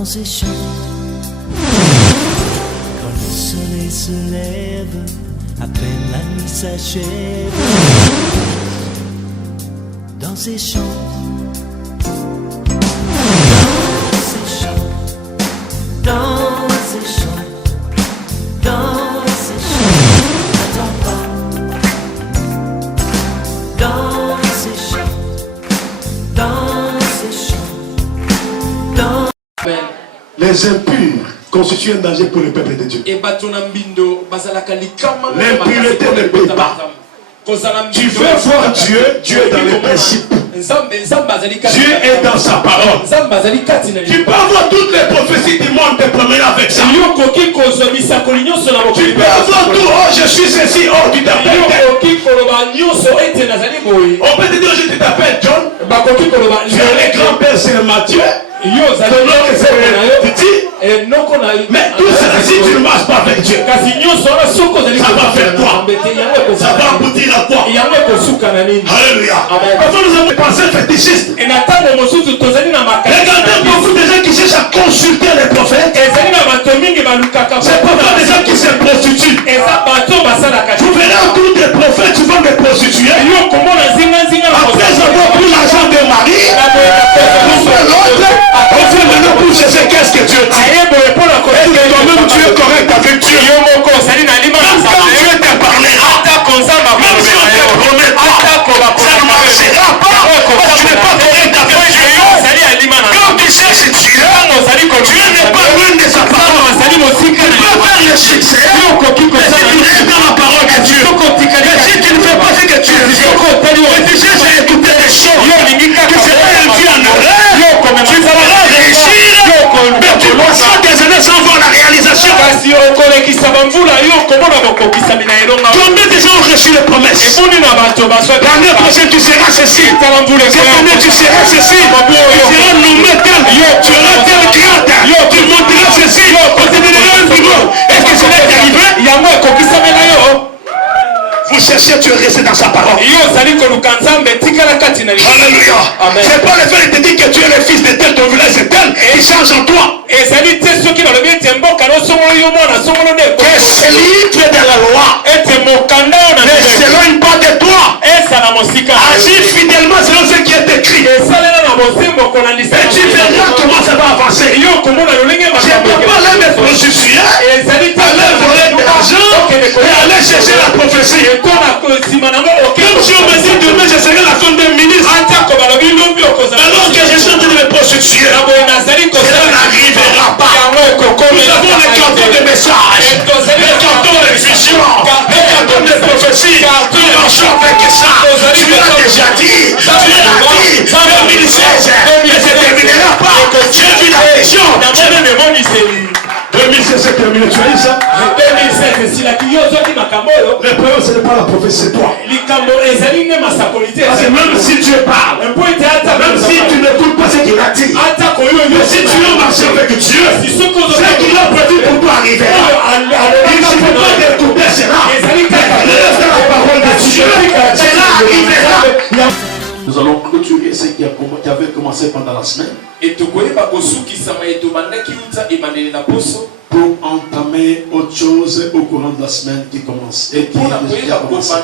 dans ces champs. Quand le soleil se lève, à peine la nuit s'achève, dans ces champs, dans ces champs, dans ces champs, dans ces champs, n'attends pas, dans ces champs, dans ces champs, dans... Les impurs constituent un danger pour le peuple de Dieu. L'impureté ne paye pas. Tu veux voir Dieu, Dieu est dans les principes. Dieu est dans sa parole. Tu peux avoir toutes les prophéties du monde te promener avec ça. Tu peux avoir tout, oh je suis ceci, oh tu t'appelles. On peut te dire je t'appelle John. Tu es le grand-père c'est Matthieu. Mais tout ça, si tu ne marches pas avec Dieu, ça va faire quoi? Ça va aboutir à quoi? Alléluia. Parfois nous avons des pensées fétichistes. Regardez beaucoup de gens qui cherchent à consulter les prophètes. C'est pourquoi des gens qui se prostituent. Vous verrez autour des prophètes, tu vas des prostituées. Après avoir pris l'argent de Marie, vous faites l'autre. On fait maintenant pour chercher qu'est-ce que Dieu dit. Est-ce que toi-même tu es correct avec Dieu? Même quand Dieu te parlera, même si on te promet pas, ça ne marchera pas parce que tu n'es pas correct avec Dieu. Quand tu cherches Dieu, Dieu n'est pas loin de sa parole. Tu peux faire le succès, mais si tu restes dans la parole de Dieu, mais si tu ne fais pas ce que tu dis, et tu cherches à écouter des choses que c'est pas une vie en erreur, tu pourras réussir, mais tu passeras des années sans voir la réalisation. Combien de gens ont reçu les promesses? L'année prochaine tu seras ceci, cette année tu seras ceci, tu seras nommé tel, tu auras tel grade, tu monteras ceci, on te donnera un bureau. Est-ce que cela est arrivé? Vous cherchez, tu es resté dans sa parole. Alléluia. C'est pas le fait de te dire que tu es le fils de tel, ton village est tel, il change en toi. Que celui qui est dans la loi ne s'éloigne pas de toi. Agis fidèlement selon ce qui est écrit. Et tu verras comment ça va avancer. Je ne peux pas aller me prostituer, aller voler de l'argent et aller chercher la prophétie. Même si on me dit demain je serai la femme d'un ministre, alors que je suis en train de me prostituer, cela n'arrivera pas. Nous avons les cartons de messages, les cartons de vision, les cartons de prophétie. Nous marchons avec ça. Tu l'as déjà dit, tu l'as dit, 2016, mais ça ne terminera pas. Tu as vu la vision. 2016 c'est terminé, tu as dit ça? Le problème ce n'est pas la prophétie, c'est toi. Parce que même si Dieu parle, même si tu n'écoutes pas ce qu'il a dit, mais si tu as marché avec Dieu, ce qu'il a prévu pour toi arrivera. Il ne suffit pas d'écouter cela, mais reste dans la parole de Dieu, cela arrivera. Nous allons clôturer ce qui avait commencé pendant la semaine pour entamer autre chose au courant de la semaine qui commence et qui a déjà commencé.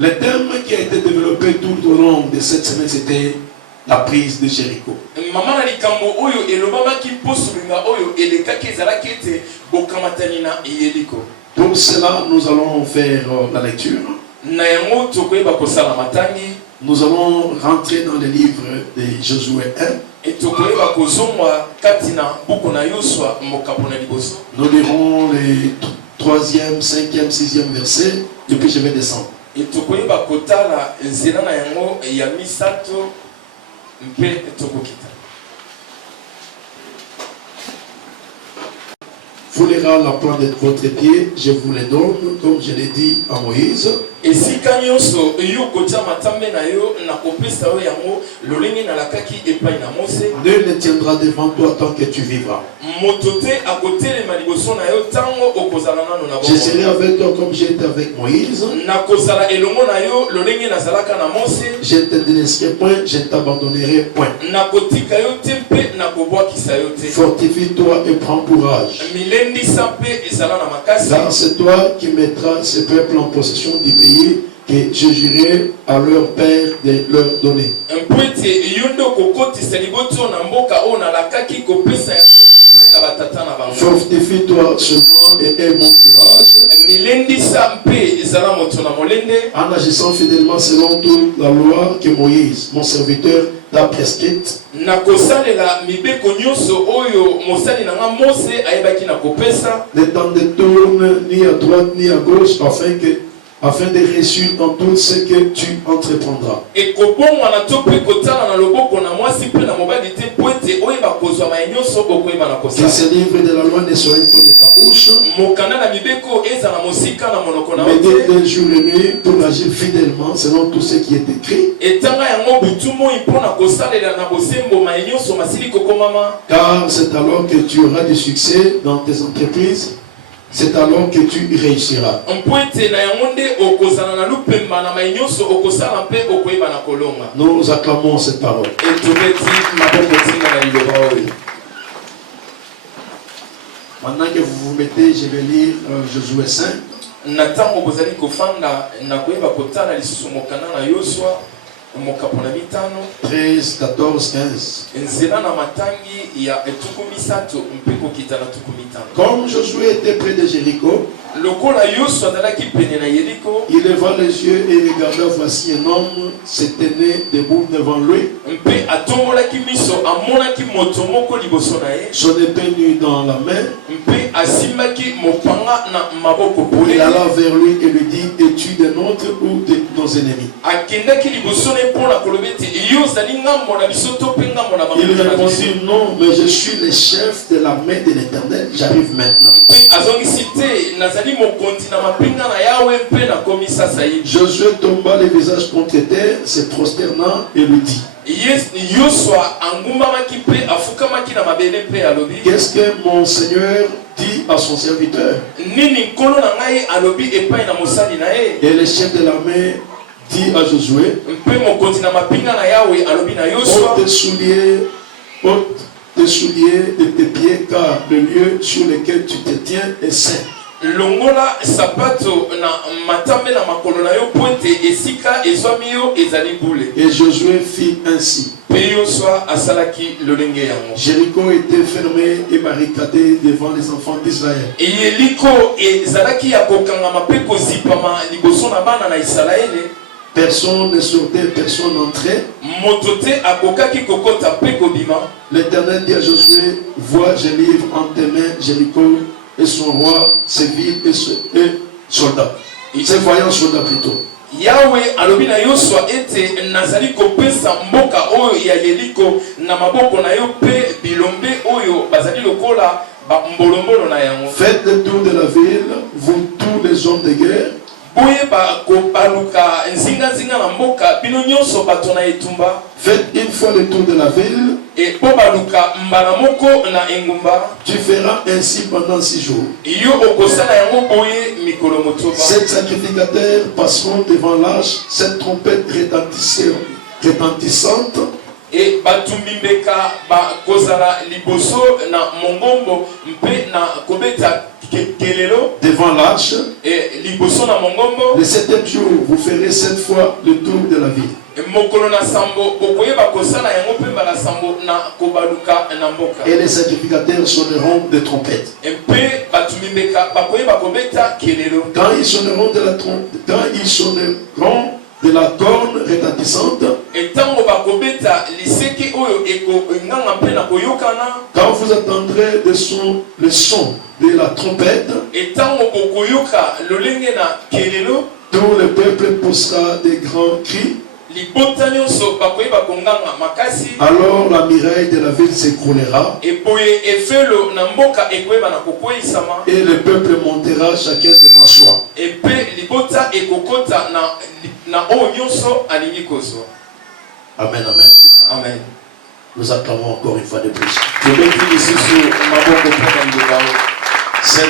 Le thème qui a été développé tout au long de cette semaine, c'était la prise de Jéricho. Pour cela, nous allons faire la lecture. Nous allons rentrer dans le livre de Josué 1. Nous lirons les 3e, 5e, 6e versets, et puis je vais descendre. Vous lirez la plante de votre pied, je vous les donne, comme je l'ai dit à Moïse. esika nyonso yo kotia matambe na yo na kopesa yo yango lolenge na lakaki epai na Mose. Nul ne tiendra devant toi tant que tu vivras. Motote akotelema liboso na yo tango okozala nano na Je serai avec toi comme j'ai été avec Moïse. na kozala elongo na yo lolenge nazalaka na Mose. Je ne te délaisserai point, je ne t'abandonnerai point. na kotika yo te mpe na kobwakisa yo te. Fortifie-toi et prends courage. milendisa mpe ezala na makasi. Car c'est toi qui mettras ce peuple en possession du pays que je jurai à leur père de leur donner. mpo ete yo nde okokotisa liboso na mboka oyo nalakaki kopesa yango epai na batata na bango. Fortifie-toi seulement et aie mon courage. milendisa mpe ezala moto na molende. En agissant fidèlement selon toute la loi que Moïse, mon serviteur, t'a prescrite. na kosalela mibeko nyonso oyo mosali na nga Mose ayebaki na kopesa. Ne t'en détourne ni à droite ni à gauche afin de réussir dans tout ce que tu entreprendras. ekobongwana to mpe kotala na loboko na mwasi mpe na mobali te mpo ete oyeba kozwa maye nyonso okoyeba na Que kosala. ce livre de la loi ne soit pas de ta bouche. mokanda na mibeko ezala mosika na monoko na yo Médite te. jour et nuit pour agir fidèlement selon tout ce qui est écrit. etanga yango butu moi mpo na kosalela na bosembo maye nyonso masili kokomama. Car c'est alors que tu auras du succès dans tes entreprises. C'est alors que tu réussiras. mpo ete na yango nde okozala na lupemba na maye nyonso okosala mpe okoyeba na kolonga. Nous acclamons cette parole. etobeti maboko ntinga na liloba oyo. Maintenant que vous vous mettez, je vais lire Josué 5. na ntango bozali kofanda na koyeba kotala lisusu mokanda na Yosua mokapo na 5 13, 14, 15. nzela na matangi ya etuku misato mpe kokita na tuku 5. Comme Josué était près de Jéricho, lokola Yosua azalaki pene na Yeriko, il leva les yeux et regarda, voici un homme se tenait debout devant lui, mpe atombolaki miso amonaki moto moko liboso na ye, son épée nue dans la main. mpe asimbaki mopanga na maboko Il polele. alla vers lui et lui dit, es-tu des nôtres ou de nos ennemis? akendaki liboso na ye mpo na koloba ete yo ozali ngambo na biso to mpe ngambo na Il bango na biso. répondit, non, mais je suis le chef de la main de l'Éternel, j'arrive maintenant. mpe azongisi te nazali mokonzi na mapinga na Yawe mpe nakomi sasa hivi. Josué tomba le visage contre terre, se prosternant et lui dit, Yosua angumbamaki mpe afukamaki na mabele mpe alobi, qu'est-ce que mon Seigneur dit à son serviteur? nini nkolo na ngai alobi epai na mosali na ye. Et le chef de l'armée dit à Josué, mpe mokonzi na mapinga na Yawe alobi na Yosua, ôte tes souliers de tes pieds, car le lieu sur lequel tu te tiens est saint. longola sapato na matambe na makolo na yo po ete esika ezwami yo ezali bule. Et Josué fit ainsi. mpe Yosua asalaki lolenge yango. Jéricho était fermé et barricadé devant les enfants d'Israël. Yeriko ezalaki ya kokangama mpe kozipama liboso na bana na Isalaele. Personne ne sortait, personne n'entrait. moto te akokaki kokota mpe kobima. L'Éternel dit à Josué, vois, je livre en tes mains Jéricho et son roi, ses villes et soldats. Ses voyants soldats plutôt. Yawe alobi na Yosua ete nazali kopesa mboka oyo ya Yeriko na maboko na yo mpe bilombe oyo bazali lokola mbolombolo na yango. Faites le tour de la ville, vous tous les hommes de guerre. boyeba kobaluka nzinga na mboka bino nyonso bato na etumba. Faites une fois le tour de la ville. Et bobaluka mbala moko na engumba. Tu feras ainsi pendant 6 jours. Yo okosala yango boye mikolo motoba. 7 sacrificateurs passeront devant l'arche, 7 trompettes retentissantes. Et batumbimeka bakozala liboso na mongombo mpe na kobeta kelelo devant l'arche. Et liboso na mongombo. Le 7e jour, vous ferez 7 fois le tour de la ville. Mokolo na sambo bokoyeba kosala yango mpe mbala sambo na kobaluka na mboka. Et les sacrificateurs sonneront des trompettes. Mpe batumbimeka bakoyeba kobeta kelelo. Quand ils sonneront de la corne retentissante, etango bakobeta liseki oyo eko nganga mpe na koyokana. Quand vous entendrez le son de la trompette, etango bokoyoka lolenge na kelelo, tout le peuple poussera des grands cris. libota nyonso bakoyeba konganga makasi. Alors la muraille de la ville s'écroulera. Eboye efelo na mboka ekoyeba na kokweyisama. Et le peuple montera chacun devant François. Et puis libota et kokota na nyonso alingi kozwa. Amen, amen. Amen. Nous acclamons encore une fois de plus. Cette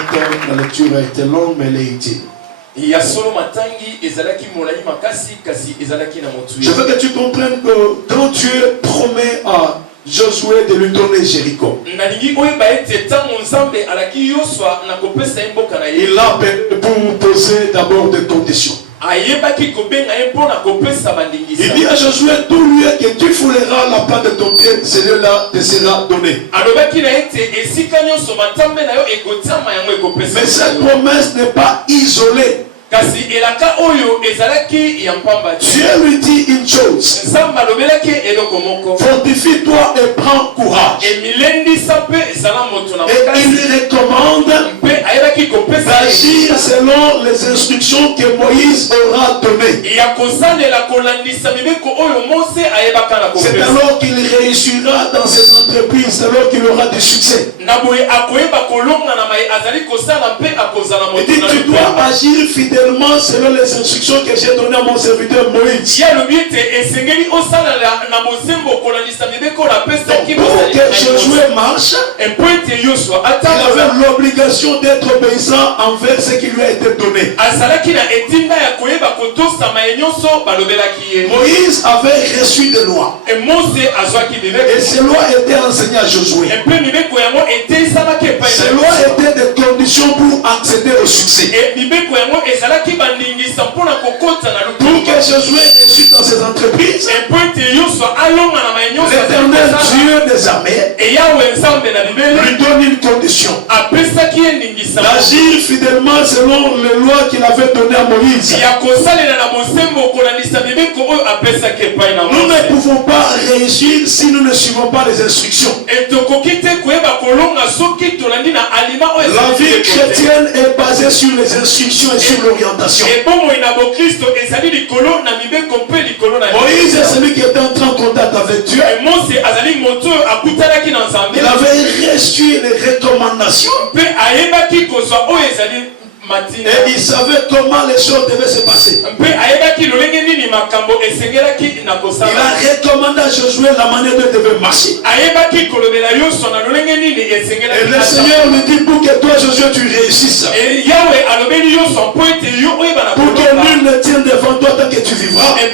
la lecture a été longue, mais elle est utile. Je veux que tu comprennes que quand Dieu promet à Josué de lui donner Jéricho, il l'a pour poser d'abord des conditions. Il dit à Josué, tout lieu que tu fouleras la part de ton pied, celui-là te sera donné. Mais cette promesse n'est pas isolée. Dieu lui dit une chose: fortifie-toi et prends courage. Et il lui recommande d'agir selon les instructions que Moïse aura données. C'est alors qu'il réussira dans ses entreprises, c'est alors qu'il aura du succès. Il dit, tu dois agir fidèlement selon les instructions que j'ai données à mon serviteur Moïse. Pour que Josué marche, il avait l'obligation d'être obéissant envers ce qui lui a été donné. Moïse avait reçu des lois. Et ces lois étaient enseignées à Josué. Ces lois étaient des conditions pour accéder au succès. Pour que Josué réussisse dans ses entreprises, l'Éternel Dieu des armées lui donne une condition: d'agir fidèlement selon les lois qu'il avait données à Moïse. Nous ne pouvons pas réussir si nous ne suivons pas les instructions. La vie chrétienne est basée sur les instructions et sur l'orientation. Moïse est celui qui était entré en contact avec Dieu. Il avait reçu les recommandations. Et il savait comment les choses devaient se passer. Il a recommandé à Josué la manière dont il devait marcher. Et le Seigneur lui dit, pour que toi Josué tu réussisses, pour que nul ne tienne devant toi tant que tu vivras, tu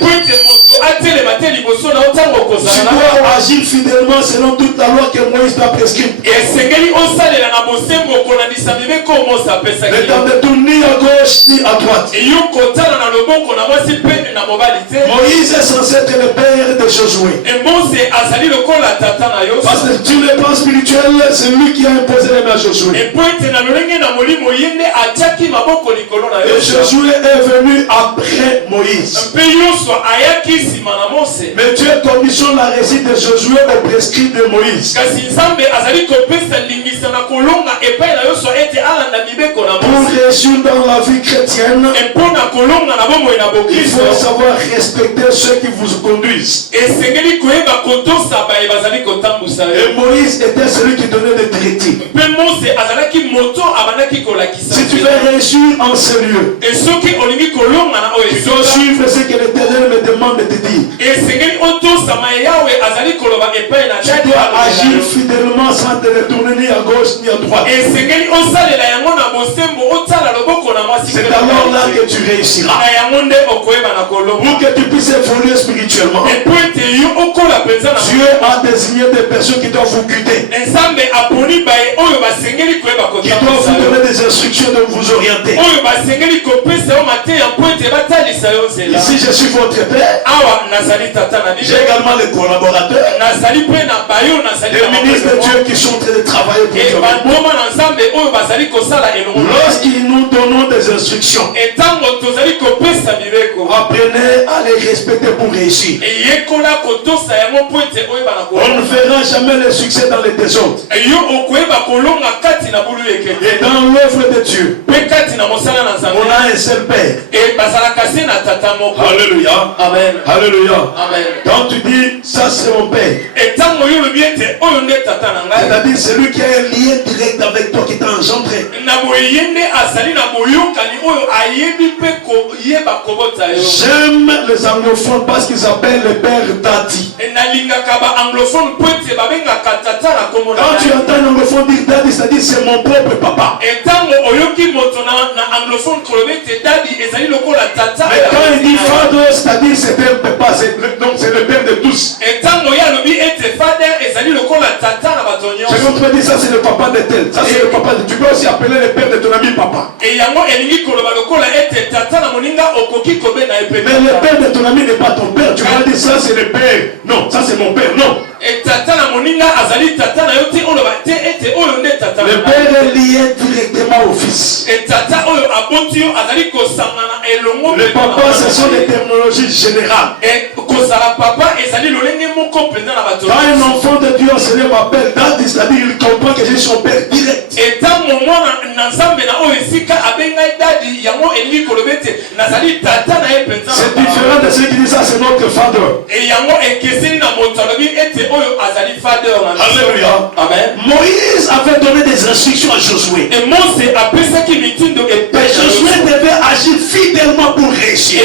dois agir fidèlement selon toute la loi que Moïse t'a prescrite. Ni à gauche ni à droite. Moïse est censé être le père de Josué. Parce que sur le plan spirituel, c'est lui qui a imposé les mains à Josué. Et Josué est venu après Moïse. Mais Dieu commissionne la réussite de Josué au prescrit de Moïse. Pour réussir dans la vie chrétienne, il faut savoir respecter ceux qui vous conduisent. Et Moïse était celui qui donnait des directives. Si tu veux réussir en ce lieu, tu dois suivre ce que l'Éternel me demande de te dire. Tu dois agir fidèlement sans te retourner ni à gauche ni à droite. C'est alors là que tu réussiras. Pour que tu puisses évoluer spirituellement, Dieu a désigné des personnes qui doivent vous guider, qui doivent vous donner des instructions de vous orienter. Ici je suis votre père. J'ai également les collaborateurs, les ministres de Dieu qui sont en train de travailler pour Dieu. Lorsqu'ils nous donnent des instructions, apprenez à les respecter pour réussir. On ne fera jamais le succès dans les désordres. Et dans l'œuvre de Dieu, on a un seul Père. Alléluia. Amen. Alléluia. Amen. Quand tu dis ça c'est mon Père, c'est-à-dire celui qui a un lien direct avec toi, qui t'a engendré. J'aime les anglophones parce qu'ils appellent le père daddy. Quand tu entends un anglophone dire daddy, c'est-à-dire c'est mon propre papa. Mais quand il dit father, c'est-à-dire c'est un papa, donc c'est le père de tous. Je peux dire ça c'est le papa de tel, ça c'est le papa de... Tu peux aussi appeler le père de ton ami papa. Mais le père de ton ami n'est pas ton père. Tu vas dire ça c'est le père. Non, ça c'est mon père. Non. Le père est lié directement au fils. Le papa, ce sont des terminologies générales. Quand un enfant de Dieu, Seigneur m'appelle daddy, c'est-à-dire il comprend que je suis son père direct. C'est différent de ceux qui disent ça, c'est notre father. Alléluia. Amen. Moïse avait donné des instructions à Josué. Et Josué devait agir fidèlement pour réussir.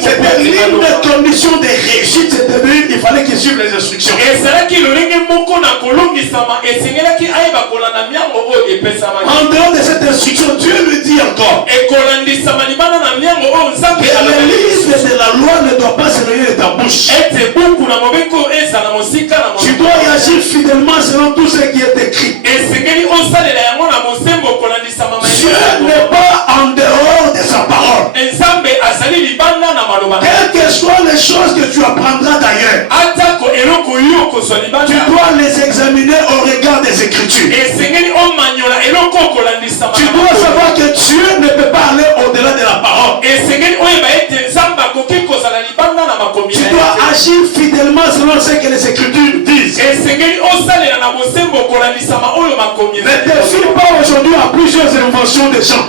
C'était l'une des conditions de réussite, c'est-à-dire qu'il fallait qu'il suive les instructions. En dehors de cette instruction, Dieu lui dit encore que le livre de la loi ne doit pas s'éloigner de ta bouche. Tu dois agir fidèlement selon tout ce qui est écrit. Dieu n'est pas en dehors de sa parole. Quelles que soient les choses que tu apprendras d'ailleurs, tu dois les examiner au regard des Écritures. Tu dois savoir que Dieu ne peut pas aller au-delà de la parole. Tu dois agir fidèlement selon ce que les Écritures disent. Ne te fie pas aujourd'hui à plusieurs inventions des gens.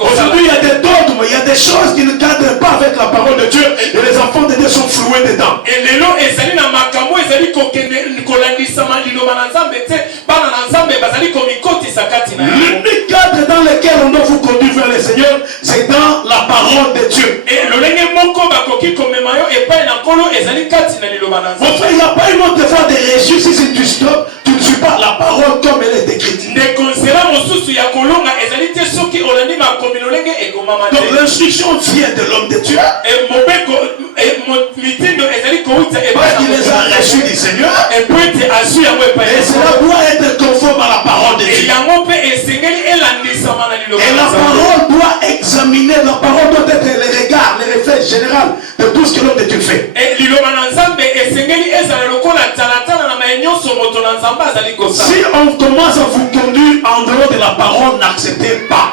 Aujourd'hui, il y a des dogmes, il y a des choses qui ne cadrent pas avec la parole de Dieu et les enfants de Dieu sont floués dedans. L'unique cadre dans lequel on doit vous conduire vers le Seigneur, c'est dans la parole de Dieu. Mon frère, il n'y a pas une autre fois de réussir si tu stops, tu ne suis pas la parole comme elle est écrite. Donc l'instruction vient de l'homme de Dieu. Parce qu'il les a reçus du Seigneur. Et cela doit être conforme à la parole de Dieu. Et la parole doit examiner, la parole doit être le regard, le reflet général de tout ce que l'homme de Dieu fait. Si on commence à vous conduire en dehors de la parole, n'acceptez pas.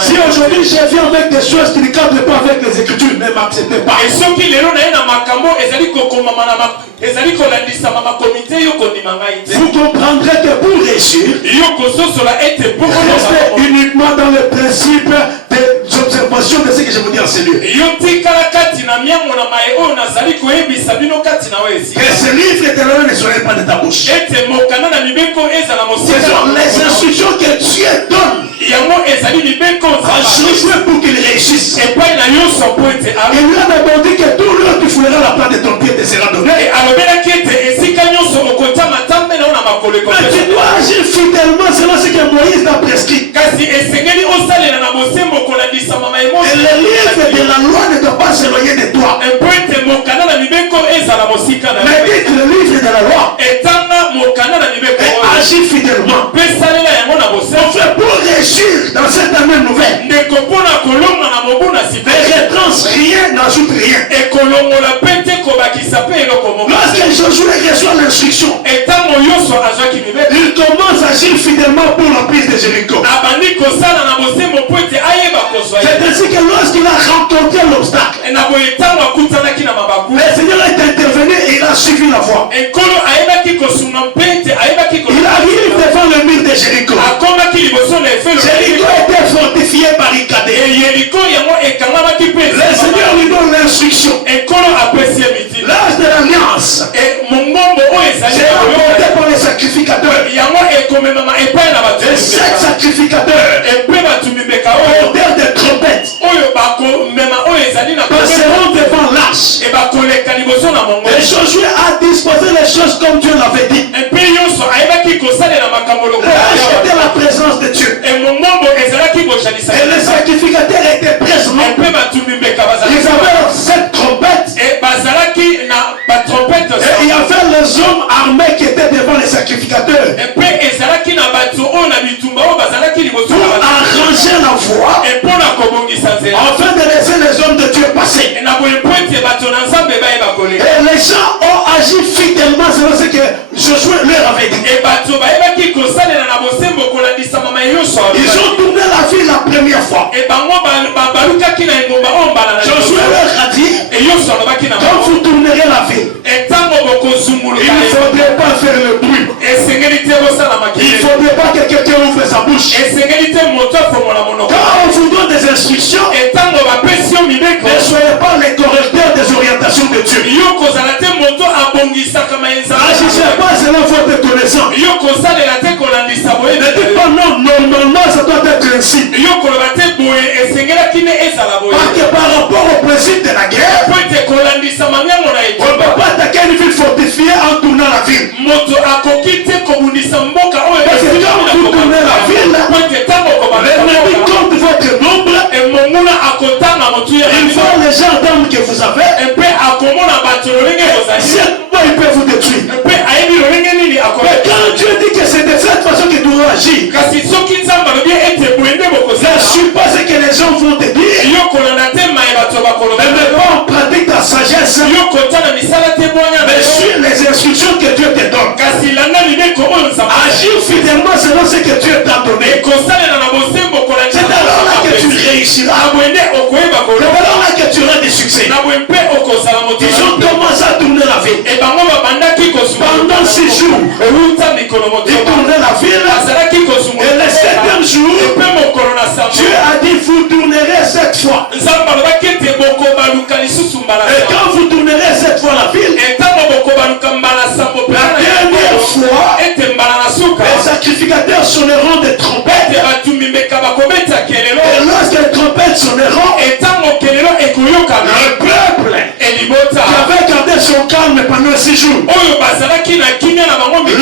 Si aujourd'hui je viens avec des choses qui ne cadrent pas avec les Écritures, ne m'acceptez pas. Vous comprendrez que pour réussir, restez uniquement dans le principe des observations de ce que je vous dis en ces lieux. Que ce livre de la loi ne soit pas de ta bouche. Ce sont les instructions que Dieu donne à Josué pour qu'il réussisse. Il lui a d'abord dit que tout l'heure tu fouleras la plante de ton pied te sera donné. Mais tu dois agir fidèlement selon ce que Moïse a prescrit. Et le livre de la loi ne doit pas s'éloigner de toi. Mais dites le livre de la loi et agis fidèlement. Pour réussir dans cette année nouvelle, ne retranche rien, n'ajoute rien. Lorsque Josué reçoit l'instruction, il commence à agir fidèlement pour la prise de Jéricho. C'est ainsi que lorsqu'il a rencontré l'obstacle, le Seigneur est intervenu et il a suivi la voie. Il arrive devant le mur de Jéricho. Jéricho était fortifié, barricadé. Le Seigneur lui donne l'instruction. L'âge de l'alliance. l'alliance. C'est apporté par les sacrificateurs. Et chaque sacrificateur porteur des trompettes passeront devant l'arche. Et Josué a disposé les choses comme Dieu l'avait dit. L'arche était la présence de Dieu. Et les sacrificateurs étaient présents. Ils avaient cette trompette. Et il y avait les hommes armés qui étaient devant les sacrificateurs pour arranger la voie afin de laisser les hommes de Dieu passer. Et les gens ont agi fidèlement selon ce que Josué leur avait dit. Ils ont tourné la ville la première fois. Josué leur a dit, quand vous tournerez la ville, il ne faudrait pas faire le bruit. Il ne faudrait pas que quelqu'un ouvre sa bouche. Quand on vous donne des instructions, ne soyez pas les correcteurs des orientations de Dieu. N'agissez pas selon votre connaissance. Ne dites pas non, normalement ça doit être ainsi. Parce que par rapport au principe de la guerre, on ne peut pas attaquer une ville fortifiée en tournant la ville. Parce que quand vous tournez la ville, l'ennemi compte votre nombre. Il voit les gendarmes que vous avez. Il peut vous détruire. Mais quand Dieu dit que c'est de cette façon que tu dois agir, ne suis pas ce que les gens vont te dire. Ne mets pas en pratique ta sagesse. Mais suis les instructions que Dieu te donne. Agis fidèlement selon ce que Dieu t'a donné. C'est alors là que tu réussiras. C'est alors là que tu auras du succès. Ils ont commencé à tourner la ville. Pendant 6 jours, ils tournaient la ville. Et le 7e jour, Dieu a dit, vous tournerez 7 fois. Et quand vous tournerez 7 fois la ville, la dernière fois, les sacrificateurs sonneront des trompettes. Et lorsque les trompettes sonneront, le peuple qui avait gardé son calme pendant 6 jours,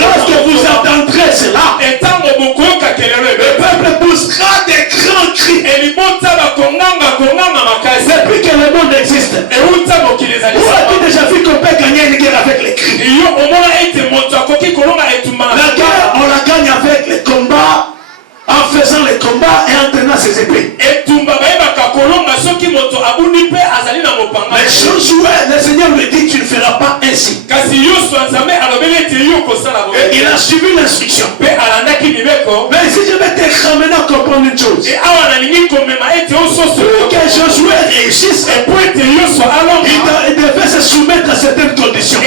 lorsque vous entendrez cela, le peuple poussera des grands cris. Depuis que le monde existe, où as-tu déjà vu qu'on peut gagner une guerre avec les cris? La guerre, on la gagne avec les combats, en faisant les combats et en tenant ses épées. Mais Josué, le Seigneur lui dit, tu ne feras pas ainsi. Et il a suivi l'instruction. Mais si je vais te ramener à comprendre une chose, pour que Josué réussisse, il devait se soumettre à certaines conditions.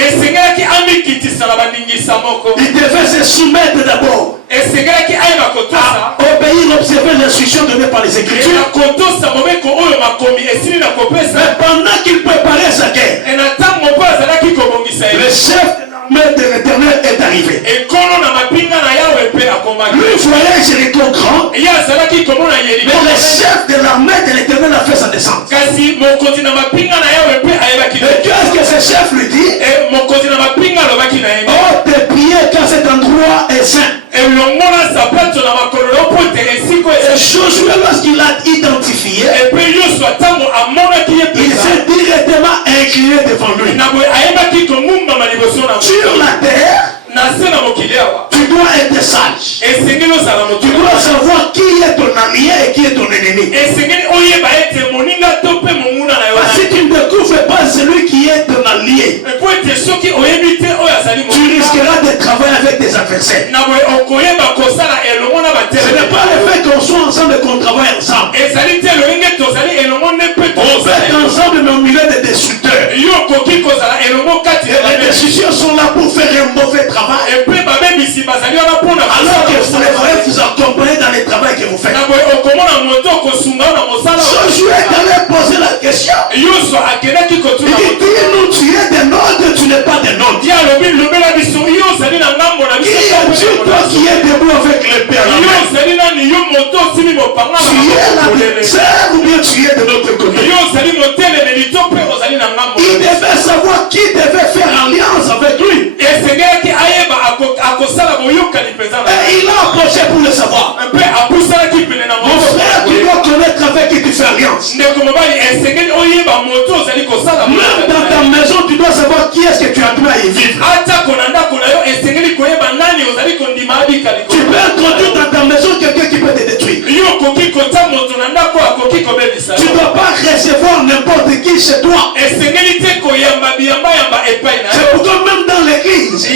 Il devait se soumettre d'abord à obéir, observer l'instruction donnée par les Écritures. Mais pendant qu'il préparait sa guerre, le chef de l'Éternel est arrivé. Lui voyait Jéricho grand, mais le chef de l'armée de l'Éternel a fait sa descente. Et qu'est-ce que ce chef lui dit? Oh, tes prières car cet endroit est saint. Et Josué, lorsqu'il l'a identifié, il s'est directement incliné devant lui. Sur la terre, tu dois être sage. Tu dois savoir qui est ton allié et qui est ton ennemi. Parce que tu ne découvres pas celui qui est ton allié, tu risqueras de travailler avec des adversaires. Ce n'est pas le fait qu'on soit ensemble et qu'on travaille ensemble. On fait ensemble mais au milieu des destructeurs. Et les destructeurs sont là pour faire un mauvais travail. Alors que vous les voyez vous accompagner dans les travaux que vous faites. Josué allait poser la question. Il dit, dis-nous, tu es des nôtres, tu n'es pas des nôtres. Es-tu toi qui es debout avec le Père? Tu es l'adversaire ou bien tu es de notre côté? Il devait savoir qui devait faire alliance avec lui. Et il a approché pour le savoir. Mon frère, tu dois connaître avec qui tu fais alliance. Même dans ta maison, tu dois savoir qui est-ce que tu as appris à y vivre. Tu peux introduire dans ta maison quelqu'un qui peut te détruire. Tu ne dois pas recevoir n'importe qui chez toi. C'est pourquoi même dans l'église,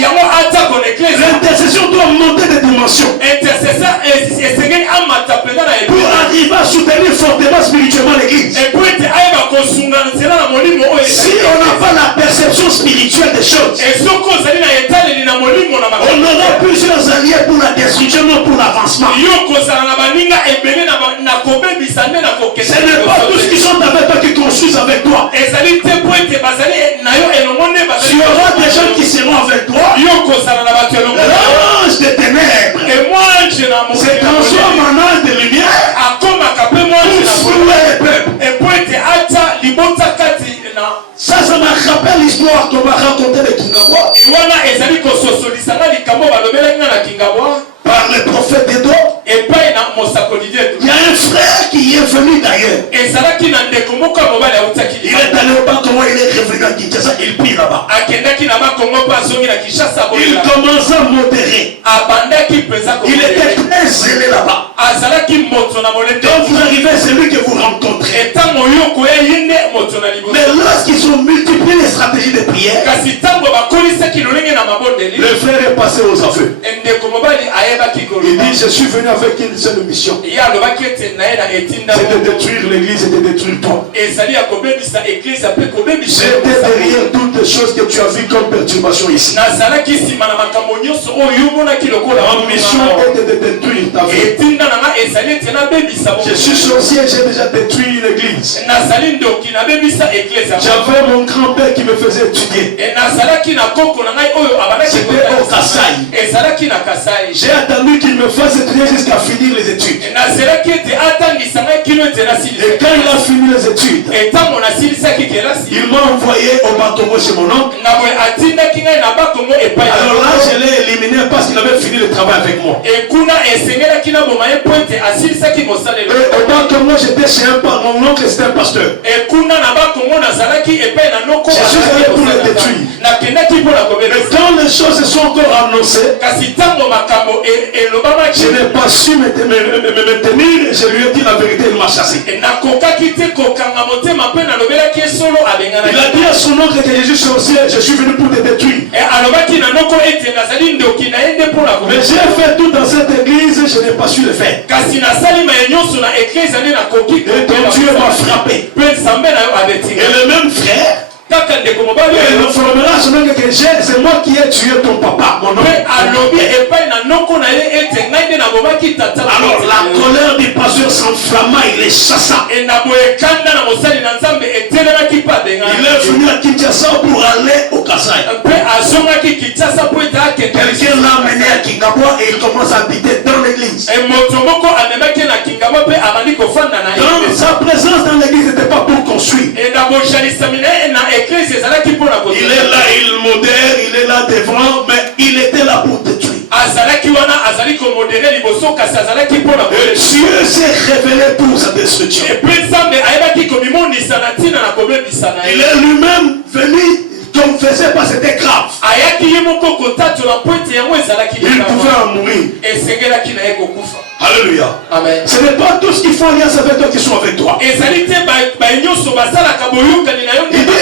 l'intercession doit monter de dimension pour arriver à soutenir fortement spirituellement l'église. Si on n'a pas la perception spirituelle des choses, on aura plusieurs alliés pour la destruction, non pour l'avancement. Ce n'est pas tous qui sont avec toi qui construisent avec toi. Tu auras des gens qui seront avec toi. L'ange des ténèbres se transforme en ange de lumière pour flouer les peuples. Ça m'a rappelé l'histoire qu'on m'a raconté de Kingawa par le prophète Edo. Il y a un frère qui est venu d'ailleurs. Il est allé au bas, comment il est revenu à Kinshasa, il prie là-bas. Il commence à modérer. Il était très zélé là-bas. Quand vous arrivez, c'est lui que vous rencontrez. Mais lorsqu'ils ont multiplié les stratégies de prière, le frère est passé aux affaires. Il dit, je suis venu avec une seule mission. C'est de détruire l'église et de détruire toi. J'étais derrière toutes les choses que tu as vues comme perturbation ici. Ma mission est de détruire ta vie. Je suis sorcier, j'ai déjà détruit l'église. J'avais mon grand-père qui me faisait étudier. C'était au Kassai. J'ai attendu qu'il me fasse étudier jusqu'à finir les études. Et quand il a fini les études, il m'a envoyé au Batongo chez mon oncle. Alors là, je l'ai éliminé parce qu'il avait fini le travail avec moi. Et au Batongo, j'étais chez mon oncle, c'était un pasteur. Je suis allé pour le détruire. Mais quand les choses se sont encore annoncées, je n'ai pas su me tenir, je lui ai dit la vérité, il m'a chassé. Il a dit à son oncle que je suis sorcier, je suis venu pour te détruire. Mais j'ai fait tout dans cette église, je n'ai pas su le faire. Et ton Dieu m'a frappé. Et le même frère, il informera son oncle que c'est moi qui ai tué ton papa, mon oncle. Alors la colère du pasteur s'enflamma, il les chassa. Il est venu à Kinshasa pour aller au Kassai. Quelqu'un l'a amené à Kingawa et il commence à habiter dans l'église. Donc sa présence dans l'église n'était pas pour construire. Il est là, il modère, il est là devant, mais il était là pour détruire. Et Dieu s'est révélé pour sa destruction. Il est lui-même venu confesser parce que c'était grave. Il pouvait en mourir. Alléluia. Amen. Ce n'est pas tous qui font alliance avec toi qui sont avec toi. Il dit,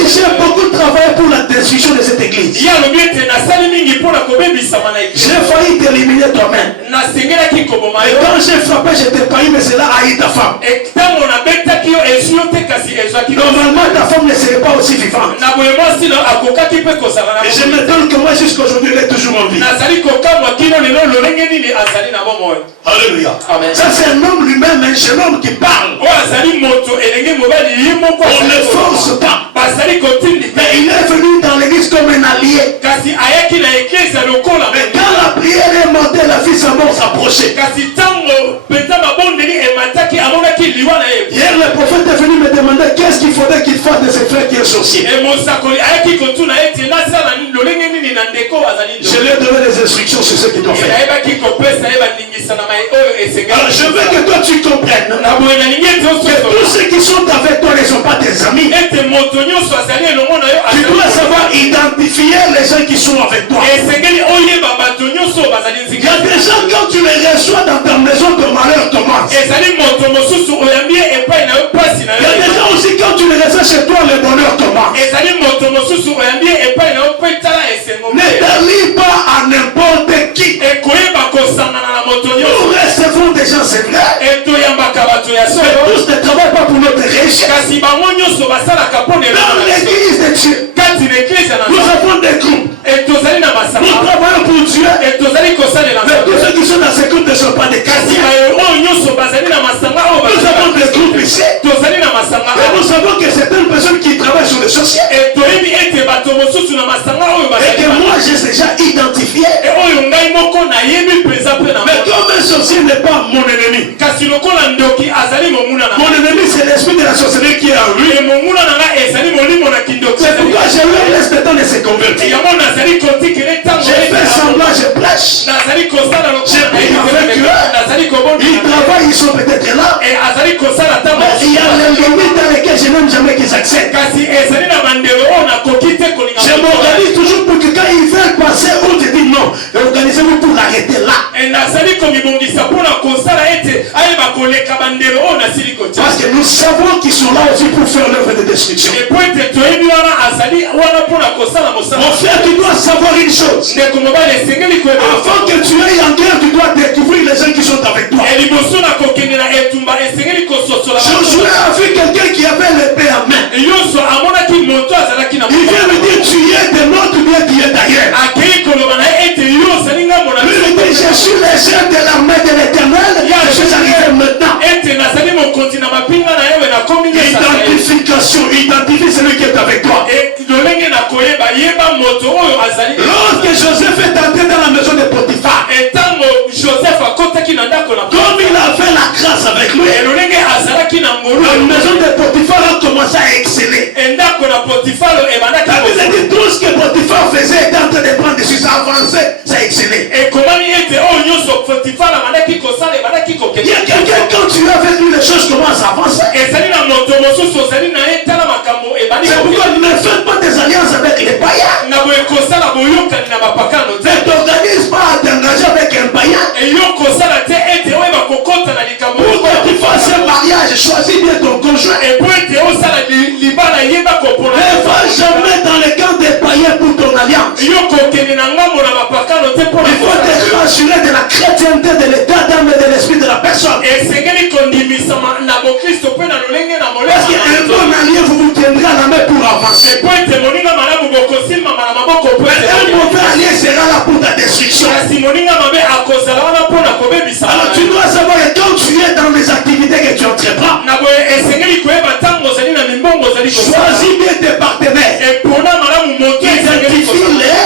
j'ai beaucoup travaillé pour la destruction de cette église. J'ai failli t'éliminer toi-même. Et quand j'ai frappé, je t'ai failli, mais cela haït ta femme. Normalement, ta femme ne serait pas aussi vivante. Et je me donne que moi, jusqu'aujourd'hui, elle est toujours en vie. Alléluia. Amen. Ça c'est un homme lui-même, un jeune homme qui parle. On ne force pas. Mais il est venu dans l'église comme un allié. Mais quand la prière est montée, la fille sa mort s'approchait. Hier, le prophète est venu me demander qu'est-ce qu'il faudrait qu'il fasse de ses frères qui est sorcier. Je lui ai donné des instructions sur ce qu'il doit faire. Alors, je veux que toi tu comprennes que tous ceux qui sont avec toi ne sont pas tes amis. Tu dois savoir identifier les gens qui sont avec toi. Il y a des gens, quand tu les reçois dans ta maison, ton malheur commence. Il y a des gens aussi, quand tu les reçois chez toi, le bonheur commence. Ne t'allie pas à n'importe qui. Nous recevons des gens, c'est vrai. Mais tous ne travaillent pas pour notre richesse. Dans l'église de Dieu, nous avons des groupes. Nous travaillons pour Dieu. Mais tous ceux qui sont dans ces groupes ne sont pas des chrétiens. Nous avons des groupes ici. Et nous savons que certaines personnes qui travaillent sur les sociétés. Et que moi j'ai déjà identifié. Mais comme un sorcier n'est pas mon ennemi. Mon ennemi c'est l'esprit de la sorcellerie qui est en lui. C'est pourquoi je leur laisse le temps de se convertir. J'ai fait semblant, je prêche. J'ai pris avec eux. Ils travaillent, ils sont peut-être là. Mais il y a les limites dans lesquelles je n'aime jamais qu'ils acceptent. Je m'organise toujours pour que quand ils veulent passer, on te dit non. Organisez-vous pour l'arrêter là. Parce que nous savons qu'ils sont là aussi pour faire l'œuvre de destruction. Mon frère, tu dois savoir une chose. Avant que tu ailles en guerre, tu dois découvrir les gens qui sont avec toi. Josué a vu quelqu'un qui avait l'épée en main. Il vient me dire tu es de l'autre ou bien tu es d'ailleurs. Lui me dit je suis le chef de l'armée de l'Éternel. Je suis arrivé maintenant. Identification, identifie celui qui est avec toi. Lorsque Joseph est entré dans la maison de Potiphar, comme il a fait la grâce avec lui, la maison de Potiphar a commencé à exceller. La Bible dit tout ce que Potiphar faisait était en train de prendre dessus, ça avançait, ça excellait. Il y a quelqu'un, quand tu as fait lui, les choses commencent à avancer. C'est pourquoi ne faites pas des alliances avec les païens. Ne t'organise pas à t'engager avec un païen. Pour que tu fasses un mariage, choisis bien ton conjoint. Ne va jamais dans le camp des païens pour ton alliance. Il faut te rassurer de la chrétienté de l'état d'âme et de l'esprit de la personne. Parce qu'un bon allié vous tiendra la main pour avancer. Mais un mauvais allié sera là pour ta destruction. Alors tu dois savoir que quand tu es dans les activités que tu entreprends, choisis bien tes partenaires. Identifie-les.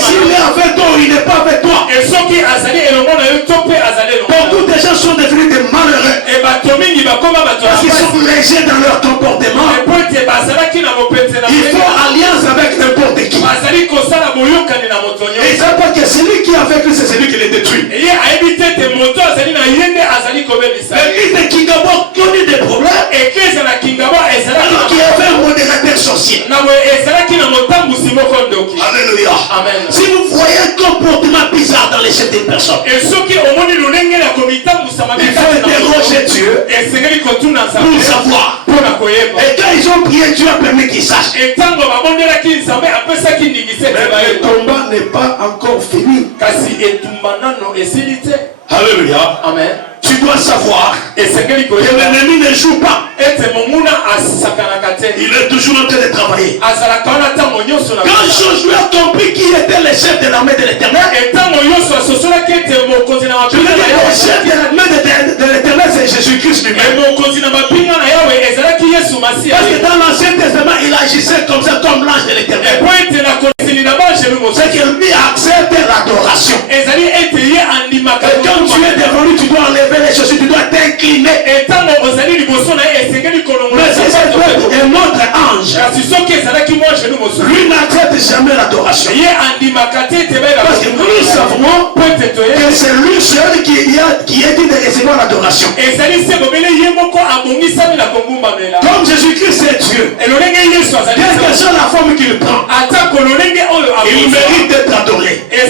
S'il est avec toi ou il n'est pas avec toi. Beaucoup de gens sont devenus des malheureux. Parce qu'ils sont légers dans leur comportement. Ils font alliance avec n'importe qui. Et ils savent pas que celui qui est avec lui, c'est celui qui les détruit. L'église de Kingabo connaît des problèmes. Alors qu'il y avait un modérateur sorcier. Alléluia. Amen. Si vous voyez un comportement bizarre dans les chefs des personnes, il faut interroger Dieu pour savoir. Et quand ils ont prié, Dieu a permis qu'ils sachent. Mais le combat n'est pas encore fini. Alléluia. Amen. Tu dois savoir que l'ennemi ne joue pas. Il est toujours en train de travailler. Quand Josué a compris qui était le chef de l'armée de l'Éternel, le chef de l'armée de l'Éternel, c'est Jésus-Christ lui-même. Parce que dans l'Ancien Testament, il agissait comme ça, comme l'ange de l'Éternel. C'est que lui accepte l'adoration. Et quand tu es devenu, tu dois enlever les choses, tu dois t'incliner. Mais c'est un autre ange. Lui n'accepte jamais l'adoration. Parce que nous savons que c'est lui seul qui est dit de recevoir l'adoration. Comme Jésus-Christ est Dieu, quelle que soit la forme qu'il prend, il mérite d'être adoré. Et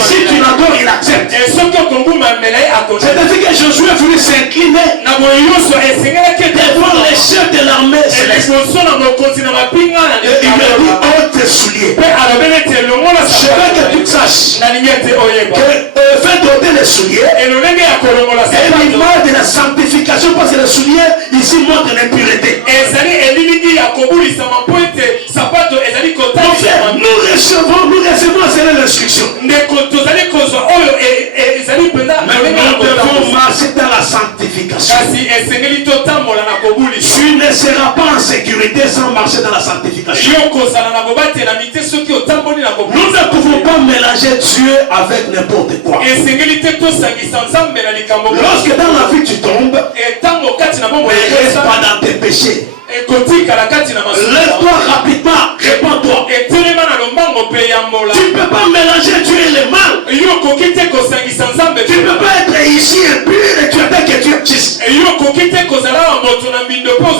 si tu l'adores, il accepte. C'est-à-dire que Josué voulait s'incliner devant les chefs de l'armée céleste. Il lui a dit, ôte tes souliers. Je veux que tu saches que fait ôter les souliers est l'image de la sanctification, parce que les souliers ici montrent l'impureté. Nous recevons c'est l'instruction. Mais nous devons marcher dans la sanctification. Tu ne seras pas en sécurité sans marcher dans la sanctification. Nous ne pouvons pas mélanger Dieu avec n'importe quoi. Lorsque dans la vie tu tombes, ne reste pas dans tes péchés. Lève-toi rapidement, répands-toi. Tu ne peux pas mélanger Dieu et le mal. Tu ne peux pas être ici impur et tu attends que Dieu existe.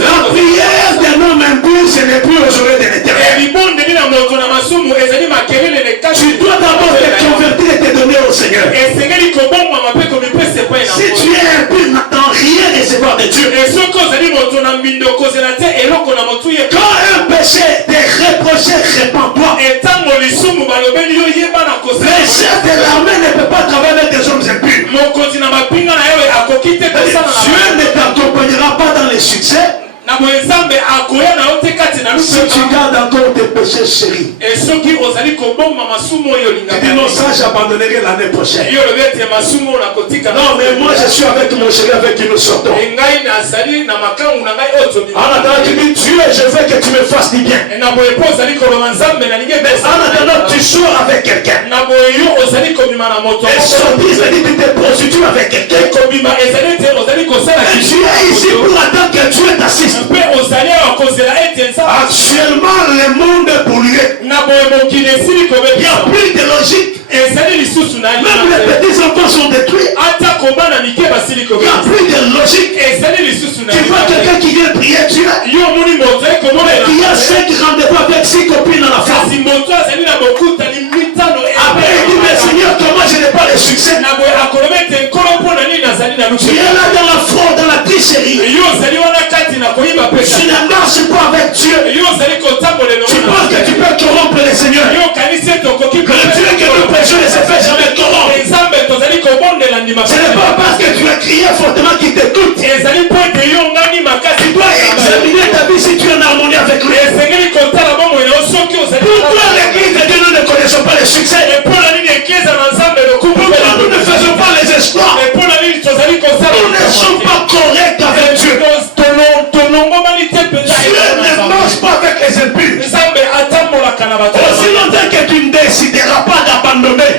La prière d'un homme impur, ce n'est plus aux oreilles de l'Éternel. Tu dois d'abord te convertir et te donner au Seigneur. Si tu es impur, n'attends rien recevoir de Dieu. Quand un péché t'est reproché, répands-toi. Le chef de l'armée ne peut pas travailler avec des hommes impurs. Dieu ne t'accompagnera pas dans les succès si tu gardes encore tes péchés chéris. Non, ça j'abandonnerai l'année prochaine. Non, mais moi je suis avec mon chéri avec qui nous sortons. En attendant, tu dis Dieu, je veux que tu me fasses du bien. En attendant, tu sors avec quelqu'un. Et sortir, ça dit que tu te prostitues avec quelqu'un. Et tu es ici pour attendre que Dieu t'assiste. Actuellement, le monde est pollué. Il n'y a plus de logique. Même les petits enfants sont détruits. Il n'y a plus de logique. Tu vois quelqu'un qui vient prier Dieu, qui a 5 rendez-vous avec 6 copines dans la face. Après il dit, mais Seigneur, comment je n'ai pas de succès? Tu es là dans la fraude, dans la tricherie. Tu ne marches pas avec Dieu. Tu penses que tu peux corrompre le Seigneur. Le Dieu que nous prêchons ne se fait jamais corrompre. Ce n'est pas parce que tu as crié fortement qu'il t'écoute. Tu dois examiner ta vie si tu es en harmonie avec lui. Pourquoi l'église de Dieu nous ne connaissons pas le succès? Pourquoi nous ne faisons pas les espoirs? Nous ne sommes pas corrects avec Dieu. Dieu ne marche pas avec les impurs. Aussi longtemps que tu ne décideras pas d'abandonner,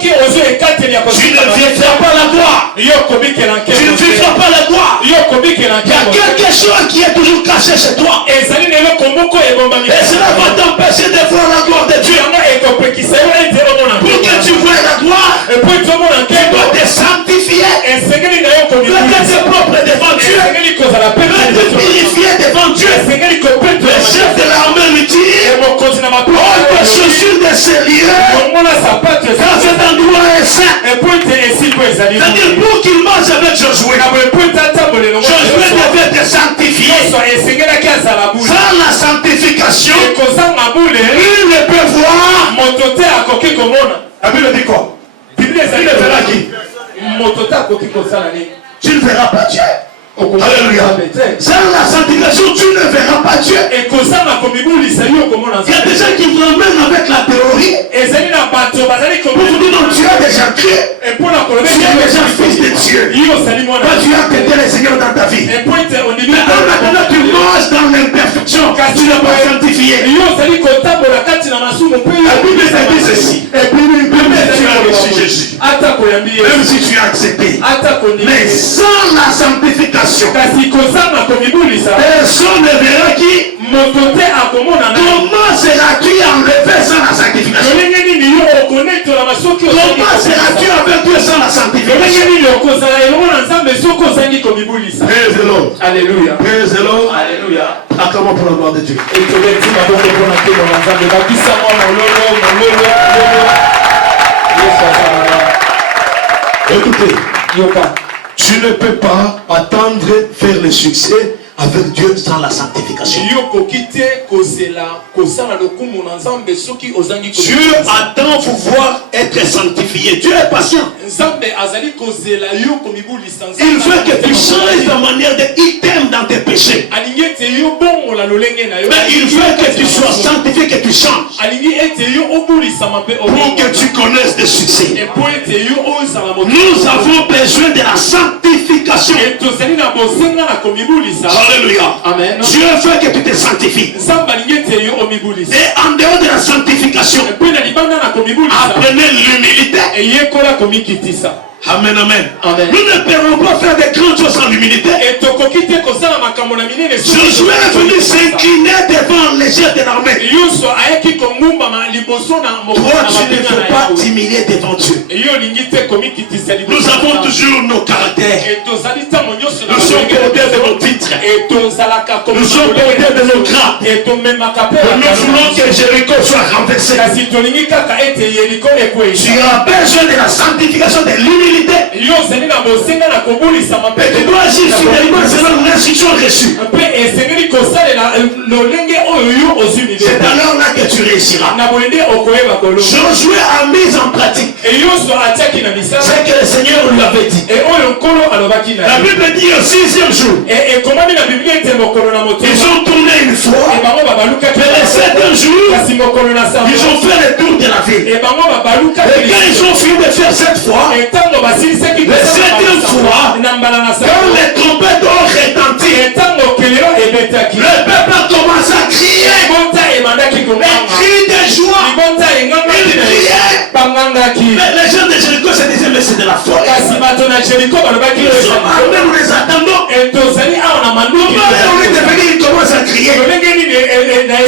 tu ne vivras pas la gloire. Tu ne vivras pas la gloire. Il y a quelque chose qui est toujours caché chez toi. Et cela va t'empêcher de voir la gloire de Dieu. Pour que tu vois la gloire, tu dois te sanctifier. Tu dois être propre devant Dieu. Tu dois te purifier devant Dieu. Le chef de l'armée lui dit, ôte tes chaussures de ces lieux, car cet endroit est saint. C'est-à-dire pour qu'il marche avec Josué, Josué devait te sanctifier. Sans la sanctification, il ne peut voir. La Bible dit quoi? Il ne verra qui? tu ne verras pas Dieu. Alléluia. Sans la sanctification, tu ne verras pas Dieu. Il y a des gens qui vous emmènent avec la théorie. Pour vous dire non, tu as déjà créé. Tu es déjà fils de Dieu. Toi, tu as pété les seigneurs dans ta vie. Mais maintenant, tu manges dans l'imperfection. Tu n'as pas sanctifié. La Bible te dit ceci. Même si tu as reçu Jésus. Même si tu as accepté. Mais sans la sanctification, personne ne verra qui. Comment seras-tu enlevé sans la sanctification? Comment seras-tu avec Dieu sans la sanctification? Praise the Lord. Alléluia. Praise the Lord. Alléluia. Acclamons pour la gloire de Dieu. Écoutez, tu ne peux pas attendre faire le succès avec Dieu sans la sanctification. Dieu attend pouvoir être sanctifié. Dieu est patient. Il veut que tu changes ta manière de. Il t'aime dans tes péchés. Mais il veut que tu sois sanctifié, que tu changes. Pour que tu connaisses le succès. Nous avons besoin de la sanctification. Alléluia. Amen. Dieu veut que tu te sanctifies. Et en dehors de la sanctification, apprenez l'humilité. Amen, amen. Amen. Nous ne pourrons pas faire des grandes choses sans l'humilité. Josué est venu s'incliner devant les chefs de l'armée. Toi, tu ne peux pas t'humilier devant Dieu. Nous avons toujours nos caractères. Nous sommes porteurs de nos titres. Nous sommes porteurs de nos grades. Nous voulons que Jéricho soit renversé. Tu as besoin de la sanctification de l'humilité. Et tu dois agir fidèlement selon l'instruction reçue. C'est alors là que tu réussiras. Josué a mis en pratique ce que le Seigneur lui avait dit. La Bible dit au 6e jour, ils ont tourné une fois, mais le 7e jour, ils ont fait le tour de la ville. Et quand ils ont fini de faire cette fois, la 7e fois, quand les trompettes ont retenti, le peuple a commencé à crier. Les cris de joie. Ils criaient. Mais les gens de Jéricho se disaient, mais c'est de la folie. Nous les attendons. Ils commencent à crier.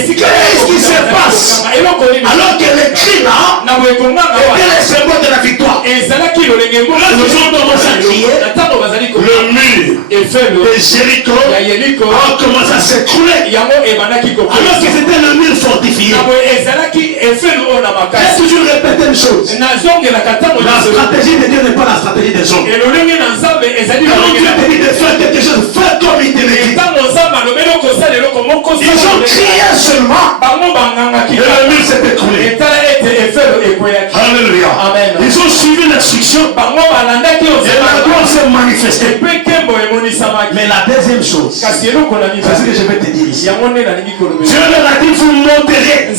Qu'est-ce qui se passe? Alors que les cris là étaient les symboles de la victoire. Nous ont commencé à crier. Le mur de Jéricho a commencé à s'écrouler. Alors que c'était le mur fortifié. J'ai toujours répété une chose. La stratégie de Dieu n'est pas la stratégie des hommes. Quand Dieu te dit de faire quelque chose, fais comme il te le dit. Ils ont crié seulement. Et le mur s'est écroulé. Alléluia. Ils ont suivi l'instruction. Et la gloire s'est manifestée. Mais la deuxième chose, c'est ce que je vais te dire ici. Dieu leur a dit, vous monterez. Et que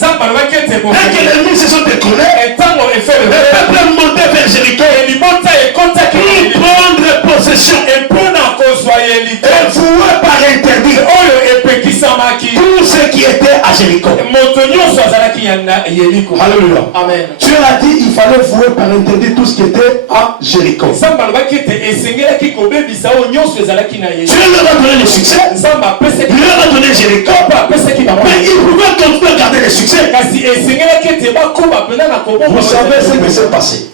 les murs se sont écroulés. Le peuple montait vers Jéricho pour prendre possession. Et vouer par interdit tout ce qui était à Jéricho. Alléluia. Dieu a dit, il fallait vouer par interdit tout ce qui était à Jéricho. Dieu leur a donné le succès. Il leur a donné Jéricho. Mais ils pouvaient continuer à garder le succès. Vous savez ce qui s'est passé.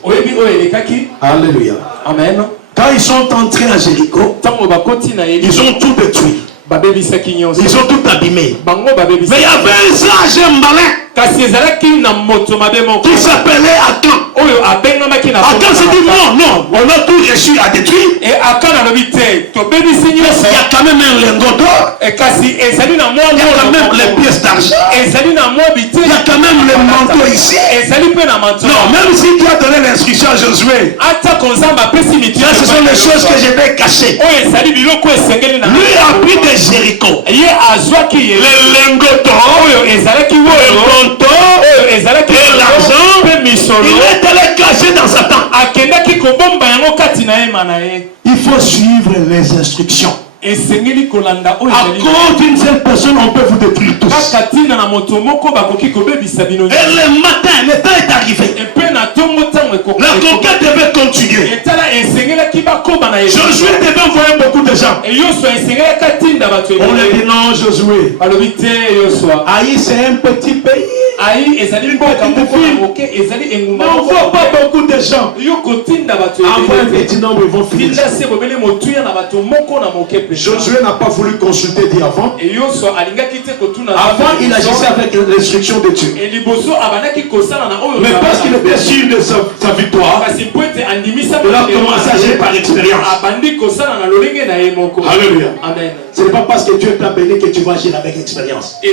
Alléluia. Amen. Quand ils sont entrés à Jéricho, ils ont tout détruit. Ils ont tout abîmé. Mais il y avait un sage malin qui s'appelait Akan. Akan s'est dit non, on a tout reçu à détruire. Il y a quand même un lingot d'or. Il y a quand même les pièces d'argent. Il y a quand même le manteau ici. Il y a Non, même si Dieu a donné l'instruction à Josué, ça ce sont les choses que je vais cacher. Lui a pris de Jéricho. Le lingoton, le manteau, et l'argent. Il est allé cacher dans sa tente. Il faut suivre les instructions. À cause d'une seule personne, on peut vous détruire tous. Et le matin, le temps est arrivé. La conquête devait continuer. Josué devait envoyer beaucoup de gens. On lui dit non, Josué. Haï, c'est un petit pays. On ne voit pas beaucoup de gens. Envoie un petit nombre, ils vont finir. Josué n'a pas voulu consulter Dieu avant. Avant, il agissait avec l'instruction de Dieu. Mais parce qu'il était sûr de sa victoire, il a commencé à agir par expérience. Alléluia. Ce n'est pas parce que Dieu t'a béni que tu vas agir avec expérience. Tout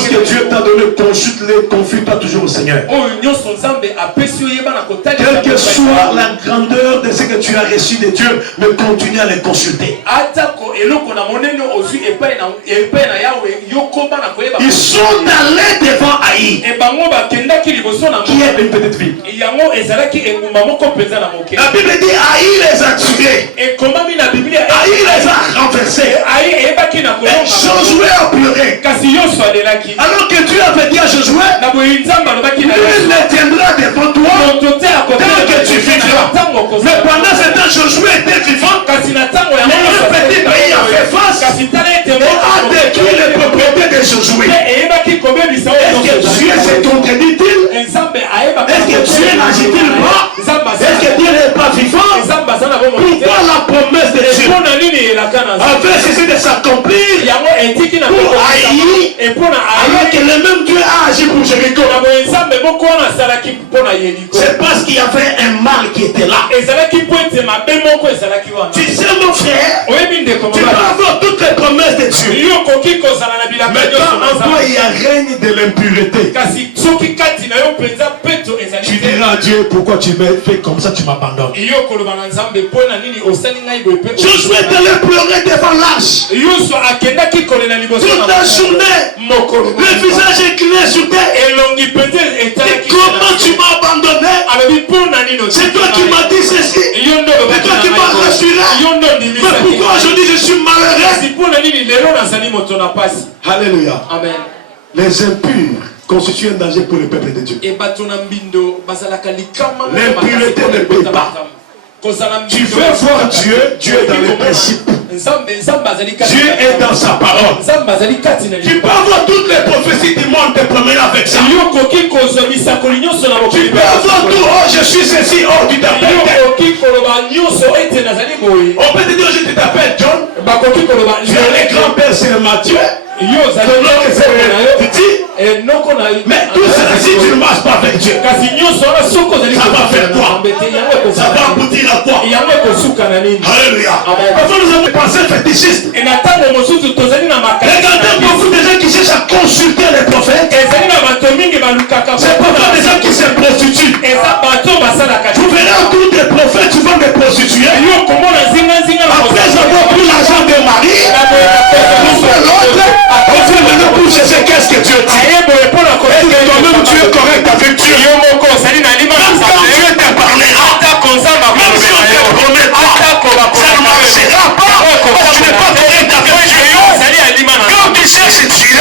ce que Dieu t'a donné, consulte-le, confie-toi toujours au Seigneur. Quelle que soit la grandeur de ce que tu as reçu de Dieu, mais continue à les consulter. Ils sont allés devant Haï, qui est une petite ville. La Bible dit Haï les a tués. Haï les a renversés. Et Josué a pleuré. Alors que Dieu avait dit à Josué, Dieu les tiendra devant toi tant que tu vivras. Mais pendant ce temps, Josué était vivant. Le petit pays a fait face et a détruit les propriétés de Josué. Est-ce que Dieu se contredit-il? Est-ce que Dieu n'agit-il pas? Est-ce que Dieu n'est pas vivant? Pourquoi la promesse de Dieu avait cessé de s'accomplir pour Haï, alors que le même Dieu a agi pour Jéricho? C'est parce qu'il y avait un mal qui était là. Tu sais mon frère, tu peux avoir toutes les promesses de Dieu, mais quand en toi il y a règne de l'impureté, tu diras à Dieu pourquoi tu m'as fait comme ça, tu m'abandonnes. Josué est allé pleurer devant l'arche toute la journée, le visage incliné sur terre. Et comment tu m'as abandonné? C'est toi qui m'as dit ceci, c'est toi qui m'as rassuré. Mais pourquoi aujourd'hui je suis malheureux? Alléluia. Amen. Les impurs constituent un danger pour le peuple de Dieu. L'impureté ne paye pas. Tu veux voir Dieu, Dieu est dans les principes. Dieu est dans sa parole. Tu peux avoir toutes les prophéties du monde te promener avec ça. Tu peux avoir tout, oh je suis ceci, oh tu t'appelles. On peut te dire je t'appelle John. Tu es le grand-père c'est Matthieu. Mais tout cela, si tu ne marches pas avec Dieu, ça va faire quoi? Ça va aboutir à quoi? Alléluia. Parfois nous avons pensé fétichistes. Regardez beaucoup de gens qui cherchent à consulter les prophètes. C'est pourquoi des gens qui se prostituent. Vous verrez autour des prophètes souvent des prostituées. Après avoir pris l'argent de Marie, on fait l'autre. On fait maintenant pour chercher qu'est-ce que Dieu dit. Est-ce que toi-même tu es correct avec Dieu? Même quand Dieu te parlera, même si on te promet pas, ça ne marchera pas. Parce que tu n'es pas correct avec Dieu. Quand tu cherches Dieu,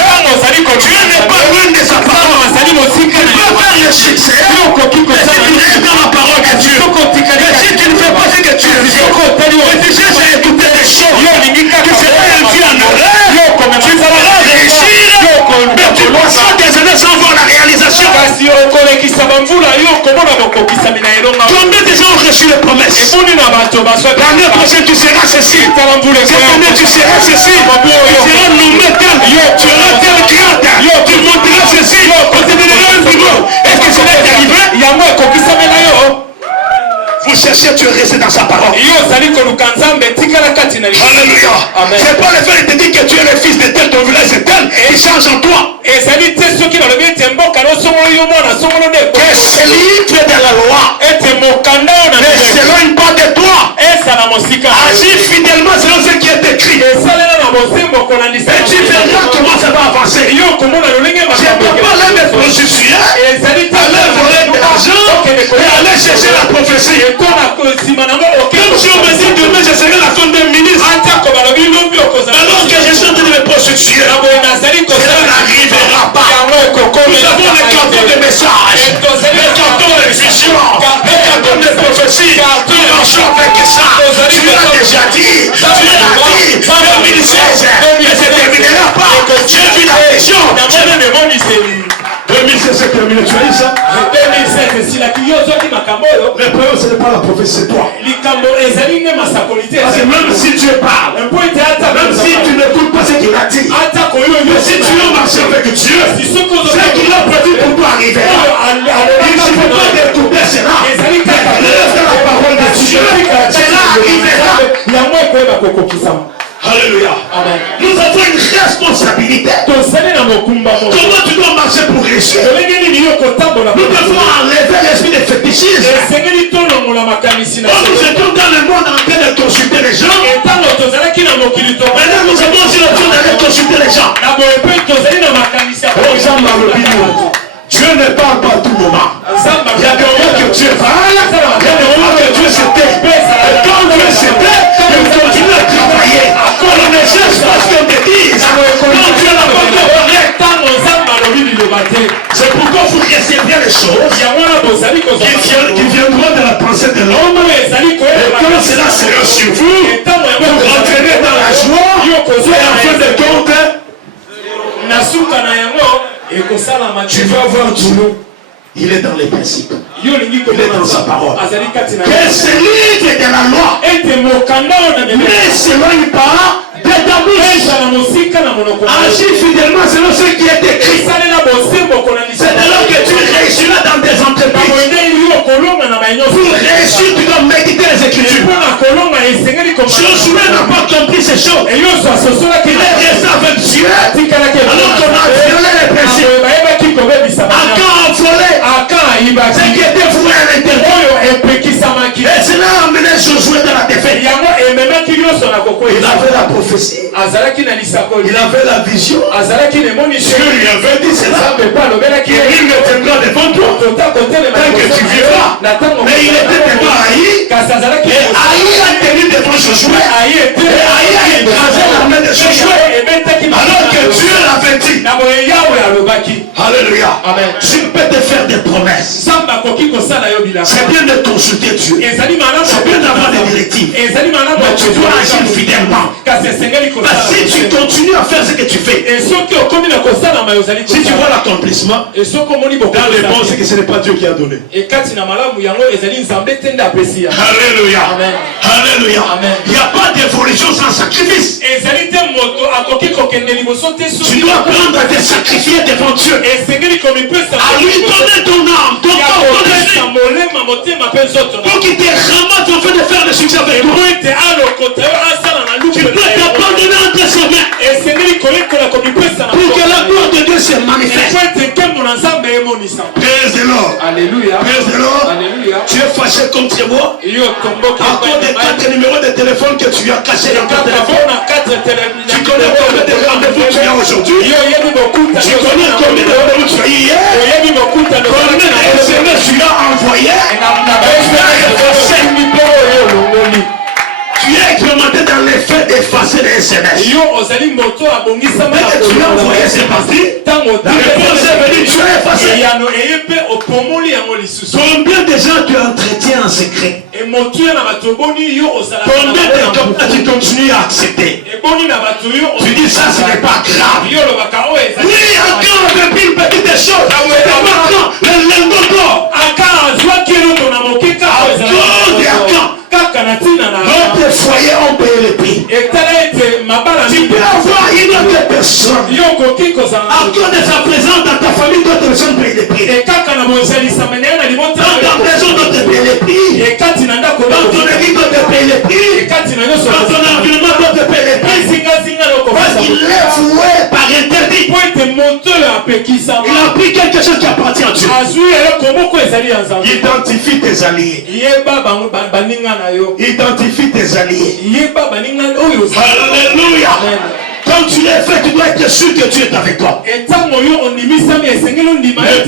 Dieu n'est pas loin de sa parole. Tu peux faire le succès, mais si tu restes dans la parole de Dieu, et si tu ne fais pas ce que tu veux, et tu cherches à écouter des choses qui seraient induits en erreur, tu feras réussir, mais tu passeras des années sans voir la réalisation. Combien de gens ont reçu les promesses? L'année prochaine tu seras ceci, cette année tu seras ceci, tu seras nommé tel, tu seras tel grade, tu monteras ceci, on te donnera un niveau. Est-ce que cela est arrivé? Vous cherchez cherché, tu es resté dans sa parole. Alléluia. C'est pas le fait de te dire que tu es le fils de tel, ton village c'est tel, et change en toi. Que c'est libre de la loi. Ne s'éloigne pas de toi. Agis fidèlement selon ce qui est écrit. Et tu verras comment ça va avancer. Je ne peux pas aller me prostituer, aller voler de l'argent et aller chercher la prophétie. Comme si on me dit demain je serai la femme d'un ministre, alors que je suis en train de me prostituer, cela n'arrivera pas. Nous avons les cartons de messages, les cartons de vision, les cartons de prophétie. Nous marchons avec ça. Tu l'as déjà dit, tu l'as dit, 2016, mais ça ne terminera pas. J'ai vu la vision. 2016 c'est terminé, tu as dit ça? 2016, si la cliente qui m'a cambolé. Le problème ce n'est pas la prophétie, c'est toi. Parce que même si Dieu parle, même si tu n'écoutes pas ce qu'il a dit, mais si tu as marché avec Dieu, ce qu'il a prévu pour toi arrivera. Il ne suffit pas d'écouter cela, mais reste dans la parole de Dieu, cela arrivera. Alléluia. Nous avons une responsabilité. Comment tu dois marcher pour réussir? Nous devons enlever l'esprit de fétichisme. Quand nous étions dans le monde en train de consulter les gens, maintenant nous avons aussi le temps d'aller consulter les gens. Dieu ne parle pas à tout moment. Il y a des moments que Dieu parle, il y a des moments que Dieu se tait. Et quand Dieu se tait, il continue à travailler. On ne cherche pas ce qu'on te dise. Quand Dieu n'a pas parlé, c'est pourquoi vous restez bien les choses qui viendront de la pensée de l'homme. Et quand cela sera sur vous, vous rentrerez dans la joie. Et en fin de compte, tu vas voir Dieu. Il est dans les principes. Il est dans sa parole. Que c'est livre de la loi. Ne s'éloigne pas de ta bouche. Agis fidèlement selon ce qui est écrit. C'est alors que tu réussiras dans tes entreprises. Pour réussir, tu dois méditer les Écritures. Josué n'a pas compris ces choses. Il est resté avec Dieu. Alors qu'on a violé les principes. Akan a volé. Ce qui était voué à l'intérieur. Et cela a amené Josué dans la défaite. Il avait la prophétie. Il avait la vision. Dieu lui avait dit cela. Il me tiendra devant toi. Tant que tu vivras. Mais il était devant Haï. Et Haï a tenu devant Josué. Et Haï a écrasé l'armée de Josué. Alors que Dieu l'avait dit. Alléluia. Je peux te faire des promesses. C'est bien de consulter Dieu. C'est bien d'avoir des directives. Mais tu dois agir fidèlement. Parce que si tu continues à faire ce que tu fais, si tu vois l'accomplissement, dans les bons, c'est que ce n'est pas Dieu qui a donné. Alléluia. Alléluia. Il n'y a pas d'évolution sans sacrifice. Tu dois apprendre à te sacrifier devant Dieu. À lui donner ton âme, ton corps, ton esprit. Pour qu'il te ramasse en fait de faire le succès avec toi. Tu peux t'abandonner entre ses mains. Pour que la gloire de Dieu se manifeste. Praise the Lord. Alléluia. Praise the Lord. Tu es fâché contre moi à cause des 4 numéros de téléphone que tu as cachés dans ton téléphone. Tu connais combien de rendez-vous tu as aujourd'hui? Tu connais combien de rendez-vous tu as eu hier? Combien de SMS tu as envoyé? Tu es expérimenté dans l'effet d'effacer les SMS. Tu as envoyé ces parties. La réponse est venue, tu as effacé. Combien de gens tu entretiens en secret? Combien de gens tu continues à accepter? Tu dis ça, ce n'est pas grave. Oui, encore depuis une petite chose. Maintenant, le notre foyer, on paye le prix. Tu peux avoir une autre personne. À cause de sa présence dans ta famille, d'autres personnes payent le prix. Dans ta maison, d'autres payent le prix. Dans les prix, quand ton environnement doit te payer les prix, parce qu'il est voué par interdit. Il a pris quelque chose qui appartient à Dieu. Identifie tes alliés. Identifie tes alliés. Alléluia. Quand tu l'es fait, tu dois être sûr que Dieu est avec toi. Ne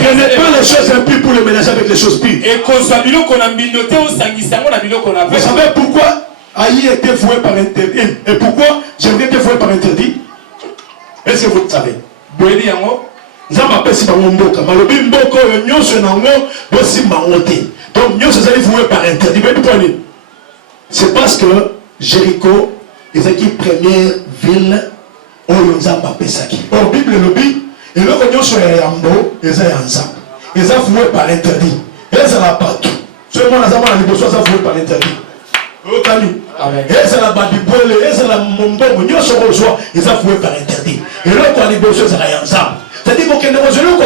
prenez pas les choses impures pour les mélanger avec les choses pures. Vous savez pourquoi Aïe était voué par interdit? Et pourquoi j'aimerais être voué par interdit? Est-ce que vous le savez? C'est parce que Jéricho est la première ville où ils ont pesaki. Au Bible le dit, et le cognon sur Yambo, ils ont ensemble. Ils ont voué par interdit. Ils ont la partout. Seulement les amants les besoins ont voué par interdit. Ils ont la badibole, ils ont la mombo, ils ont voué par interdit. Et l'autre on les besoins ils ont ensemble. C'est-à-dire qu'on a vu nos on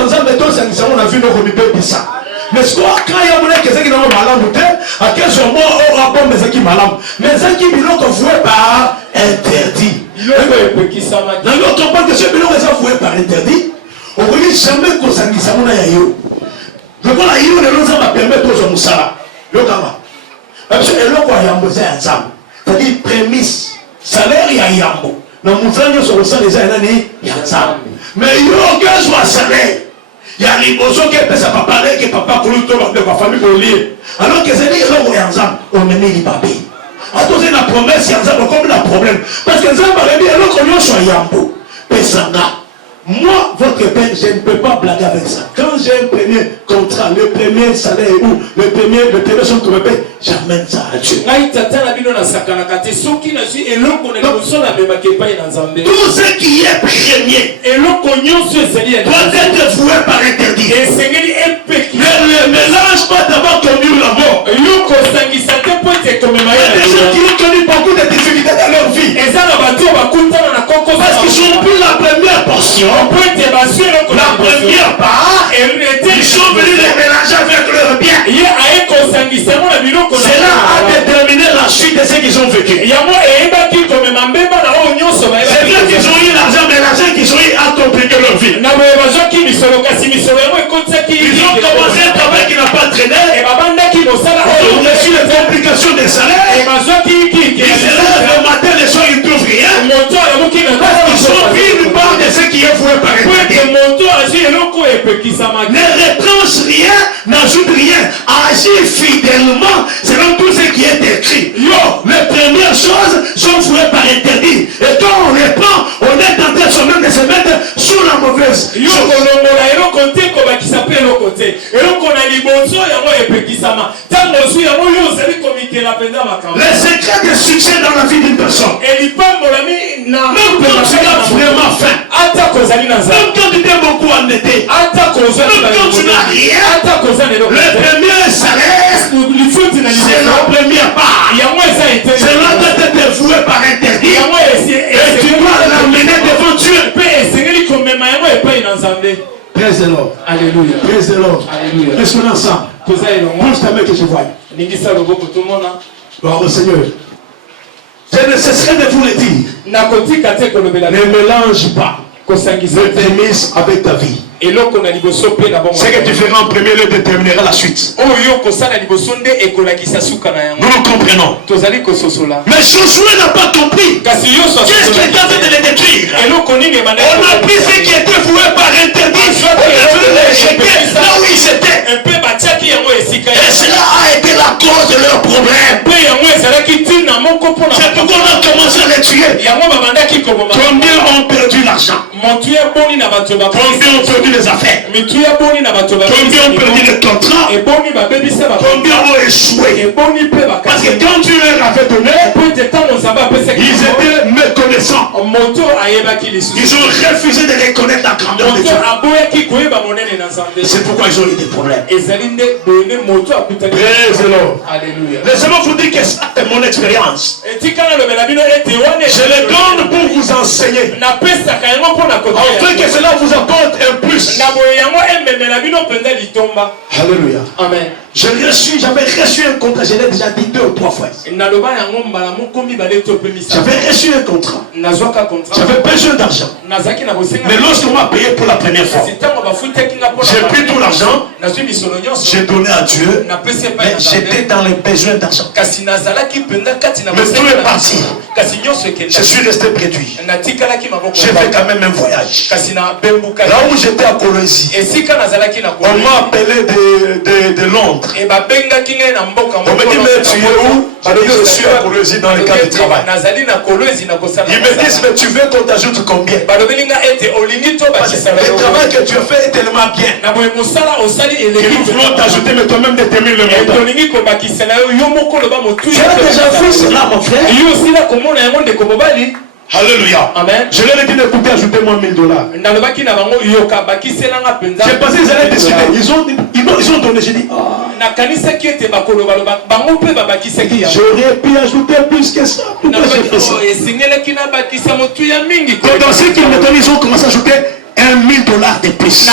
a vu nos remis ça. Mais ce quand il y a mon qui est malade, à quel moment on rapporte mes équipes malades? Mais les équipes ont voué par interdit. Dans l'autre part que ce bilan est voué par interdit, on ne peut jamais qu'on s'anguisse à mon aïe. Le bon aïe, on ne va permettre aux hommes ça. Le gama. Parce que l'autre a yambo ensemble. C'est-à-dire prémisse, salaire et yambo. Dans mon sang, sur le sang des années, il y a ensemble. Mais il y a aucun soit salaire. Il y a les besoins qui peuvent pas parler, que papa pour de ma famille pour lire. Alors que c'est des gens qui sont ensemble, on met les papiers. Attention, la promesse, il y a ensemble comme le problème. Parce que ça va bien, alors qu'on y soit yambo. Pesanga. Moi, votre père, je ne peux pas blaguer avec ça. Quand j'ai un premier contrat, le premier salaire ou le premier son que me paye, j'amène ça à Dieu. Tout ce qui est premier doit être voué par interdit. Ne le mélange pas d'abord ton mur la mort. Il y a des gens qui ont connu beaucoup de difficultés dans leur vie. Parce qu'ils n'ont plus la première portion. La première part, ils sont venus les mélanger avec leur bien. Cela a déterminé la suite de ce qu'ils ont vécu. C'est vrai qu'ils ont eu l'argent mélangé, qu'ils ont eu à compliquer leur vie. Ils ont commencé un travail qui n'a pas traîné. Ils ont reçu les complications des salaires. Ils se lèvent le matin, les soirs, ils ne trouvent rien. Ils ont pris une part de ce qui est voué par interdit. Ne retranche rien, n'ajoute rien. Agis fidèlement selon tout ce qui est écrit. Les premières choses sont vouées par interdit. Et quand on les prend, on est en train soi-même de se mettre sous la mauvaise chose. Le secret de succès dans la vie d'une personne. Même quand tu as vraiment faim. Même quand tu t'es beaucoup endetté. Même quand tu n'as rien. Le premier salaire, c'est la première part. Cela doit être voué par interdit. Et tu dois l'amener devant Dieu. Praise the Lord. Alléluia. Praise the Lord. Alléluia. Est-ce qu'on est ensemble? Bouge ta main que je vois. Gloire au Seigneur. Je ne cesserai de vous le dire. Ne mélange pas le prémisse avec ta vie. Ce que tu feras en premier lieu déterminera la suite. Nous nous comprenons. Mais Josué n'a pas compris. Qu'est-ce qui est en train de le détruire? On a pris ce qui était voué par interdit. On a voulu les jeter là où ils étaient. Et cela a été la cause de leur problème. C'est pourquoi on a commencé à les tuer. Combien ont perdu l'argent? Combien ont perdu les affaires? Combien ont perdu les contrats? Combien ont échoué? Parce que quand Dieu leur avait donné, ils étaient méconnaissants. Ils ont refusé de reconnaître la grandeur de Dieu. C'est pourquoi ils ont eu des problèmes. Praise the Lord. Laissez-moi vous dire que c'est mon expérience. Je le donne pour vous enseigner. Afin que cela vous apporte un plus. Alléluia. Amen. J'avais reçu un contrat, je l'ai déjà dit 2 ou 3 fois. J'avais reçu un contrat. J'avais besoin d'argent. Mais lorsqu'on m'a payé pour la première fois, j'ai pris tout l'argent, j'ai donné à Dieu, mais j'étais dans les besoins d'argent. Mais tout est parti. Je suis resté réduit. J'ai fait quand même un voyage. Là où j'étais à Colosie, on m'a appelé de Londres. On me dit, mais tu es où? Je suis à Colosie dans le cadre du travail. Ils me disent, mais tu veux qu'on t'ajoute combien? Le travail que tu as fait est tellement bien. Ils vont t'ajouter, mais toi-même détermine le montant. Tu as déjà vu cela, mon frère? Alléluia. Amen. Je leur ai dit d'écouter, ajoutez-moi $1000. J'ai pensé qu'ils allaient discuter. Ils ont donné. J'ai dit, j'aurais pu ajouter plus que ça. Pourquoi j'ai fait ça? Dans ce qu'ils me donnent, ils ont commencé à ajouter $1000 de plus.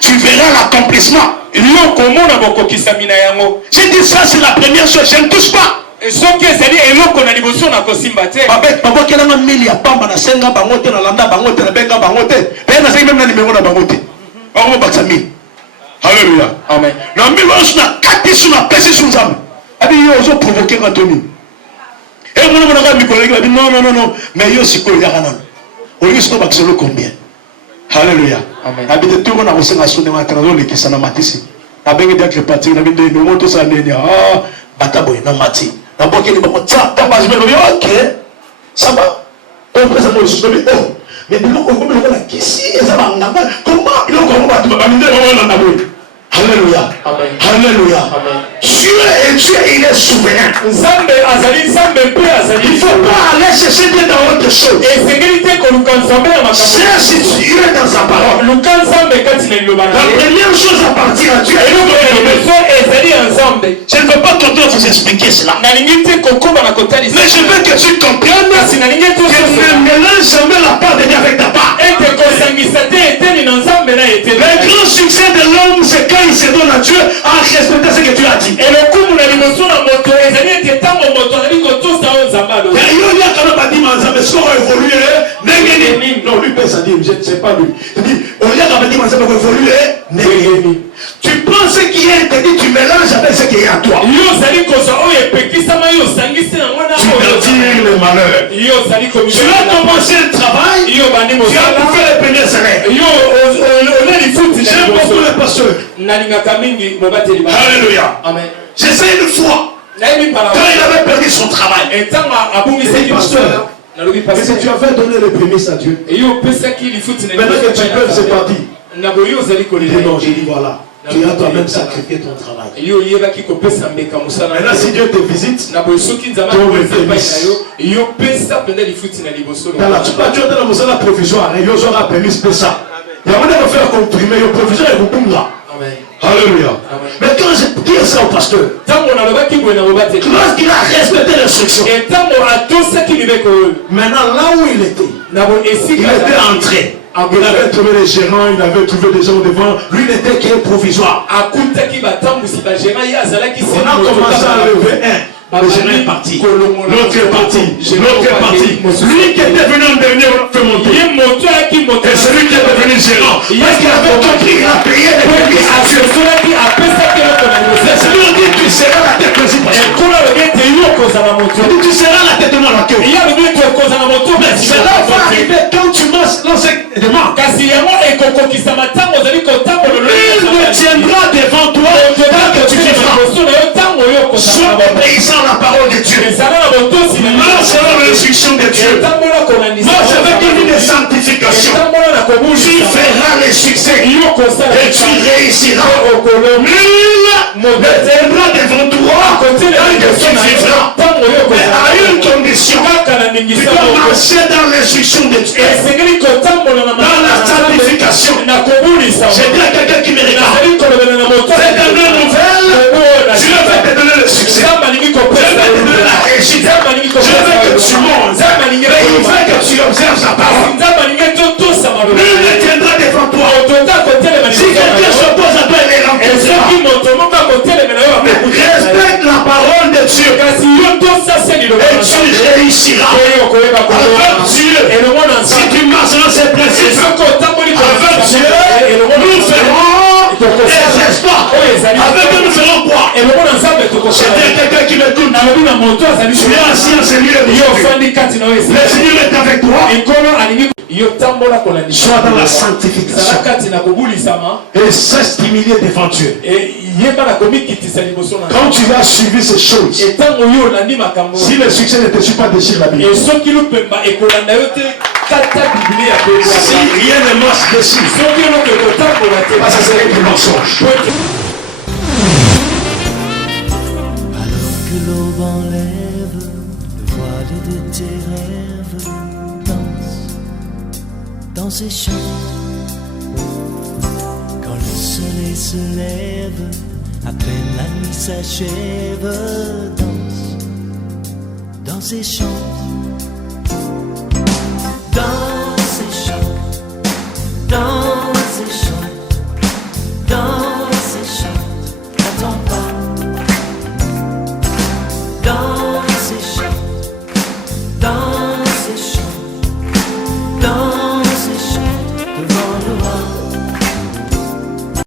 Tu verras l'accomplissement. J'ai dit ça, c'est la première chose, je ne touche pas. Alléluia. Amen. Non, mais il y a aussi combien? Alléluia. Amen. Ok, ça va. Mais Alléluia. Alléluia. Dieu il est souverain. Il ne faut pas aller chercher Dieu dans autre chose. C'est situé dans sa parole. La première chose à partir à Dieu. Je ne veux pas tenter de vous expliquer cela. Mais je veux que tu comprennes que ne mélange jamais la part de Dieu avec ta part. Le grand succès de l'homme, c'est quand il se donne à Dieu en respectant ce que tu as dit. Non, lui peut ça dire, c'est pas lui. Il dit, on lui a dit, tu prends ce qui est interdit, tu mélanges avec ce qui est à toi. Tu retires le malheur. Tu as commencé le travail, tu as bouffé les premiers salaires. J'aime beaucoup le pasteur. Alléluia. Amen. J'essaie une fois, quand il avait perdu son travail, il dit, pasteur, mais si tu avais donné les prémices à Dieu, maintenant que tu peux, c'est parti. Il dit non, j'ai dit voilà, tu as toi-même sacrifié ton travail. Maintenant si Dieu te visite, donne les prémices. Tu as dans la provisoire, et il y aura prémice pour ça. Il y a moyen de faire comprimer, il y a provisoire et vous là. Alléluia. Mais quand je dis ça au pasteur, lorsqu'il a respecté l'instruction, maintenant là où il était entré. Il avait trouvé les gérants, il avait trouvé des gens devant. Lui n'était qu'un provisoire. On a commencé à lever un. Le gérant est parti. L'autre est parti. L'autre est parti. Lui qui était venu en dernier fait monter. Et celui qui est devenu gérant. Parce qu'il avait compris qu'il a payé les prémices à Dieu. Celui qui dit tu seras la tête principale. Tu seras la tête de mon accueil. Mais cela va arriver quand tu marches dans cette demande. Il me tiendra devant toi tant que tu vivras. Sois obéissant à la parole de Dieu. Marche selon l'instruction de Dieu. Marche avec une de sanctification. Tu feras le succès. Et tu réussiras. Nul ne viendra devant toi tant que tu vivras. Mais à une condition. Tu dois marcher dans l'instruction de Dieu. Dans la sanctification. J'ai dit à quelqu'un qui me Cette année nouvelle, je vais te donner le succès. Je vais te donner la réussite. Je veux que tu montes. Mais il veut que tu observes sa parole. Nul ne tiendra devant toi. Si quelqu'un s'oppose à toi, il est rencontrera. Respecte la parole de Dieu. Et tu réussiras. Avec Dieu, si tu marches dans ces principes, avec Dieu, nous ferons des exploits. Avec eux, nous ferons quoi? C'est quelqu'un qui m'écoute. Tu es assis en ce lieu. Le Seigneur est avec toi. Sois dans la sanctification. Et cesse d'humilier devant Dieu. Quand tu as suivi ces choses, si le succès ne te suit pas, déchire la Bible. Si rien ne marche dessus, ça serait du mensonge. Alors que l'aube enlève le voile de tes rêves, danse et chante. Quand le soleil se lève, à peine la nuit s'achève, danse et chante.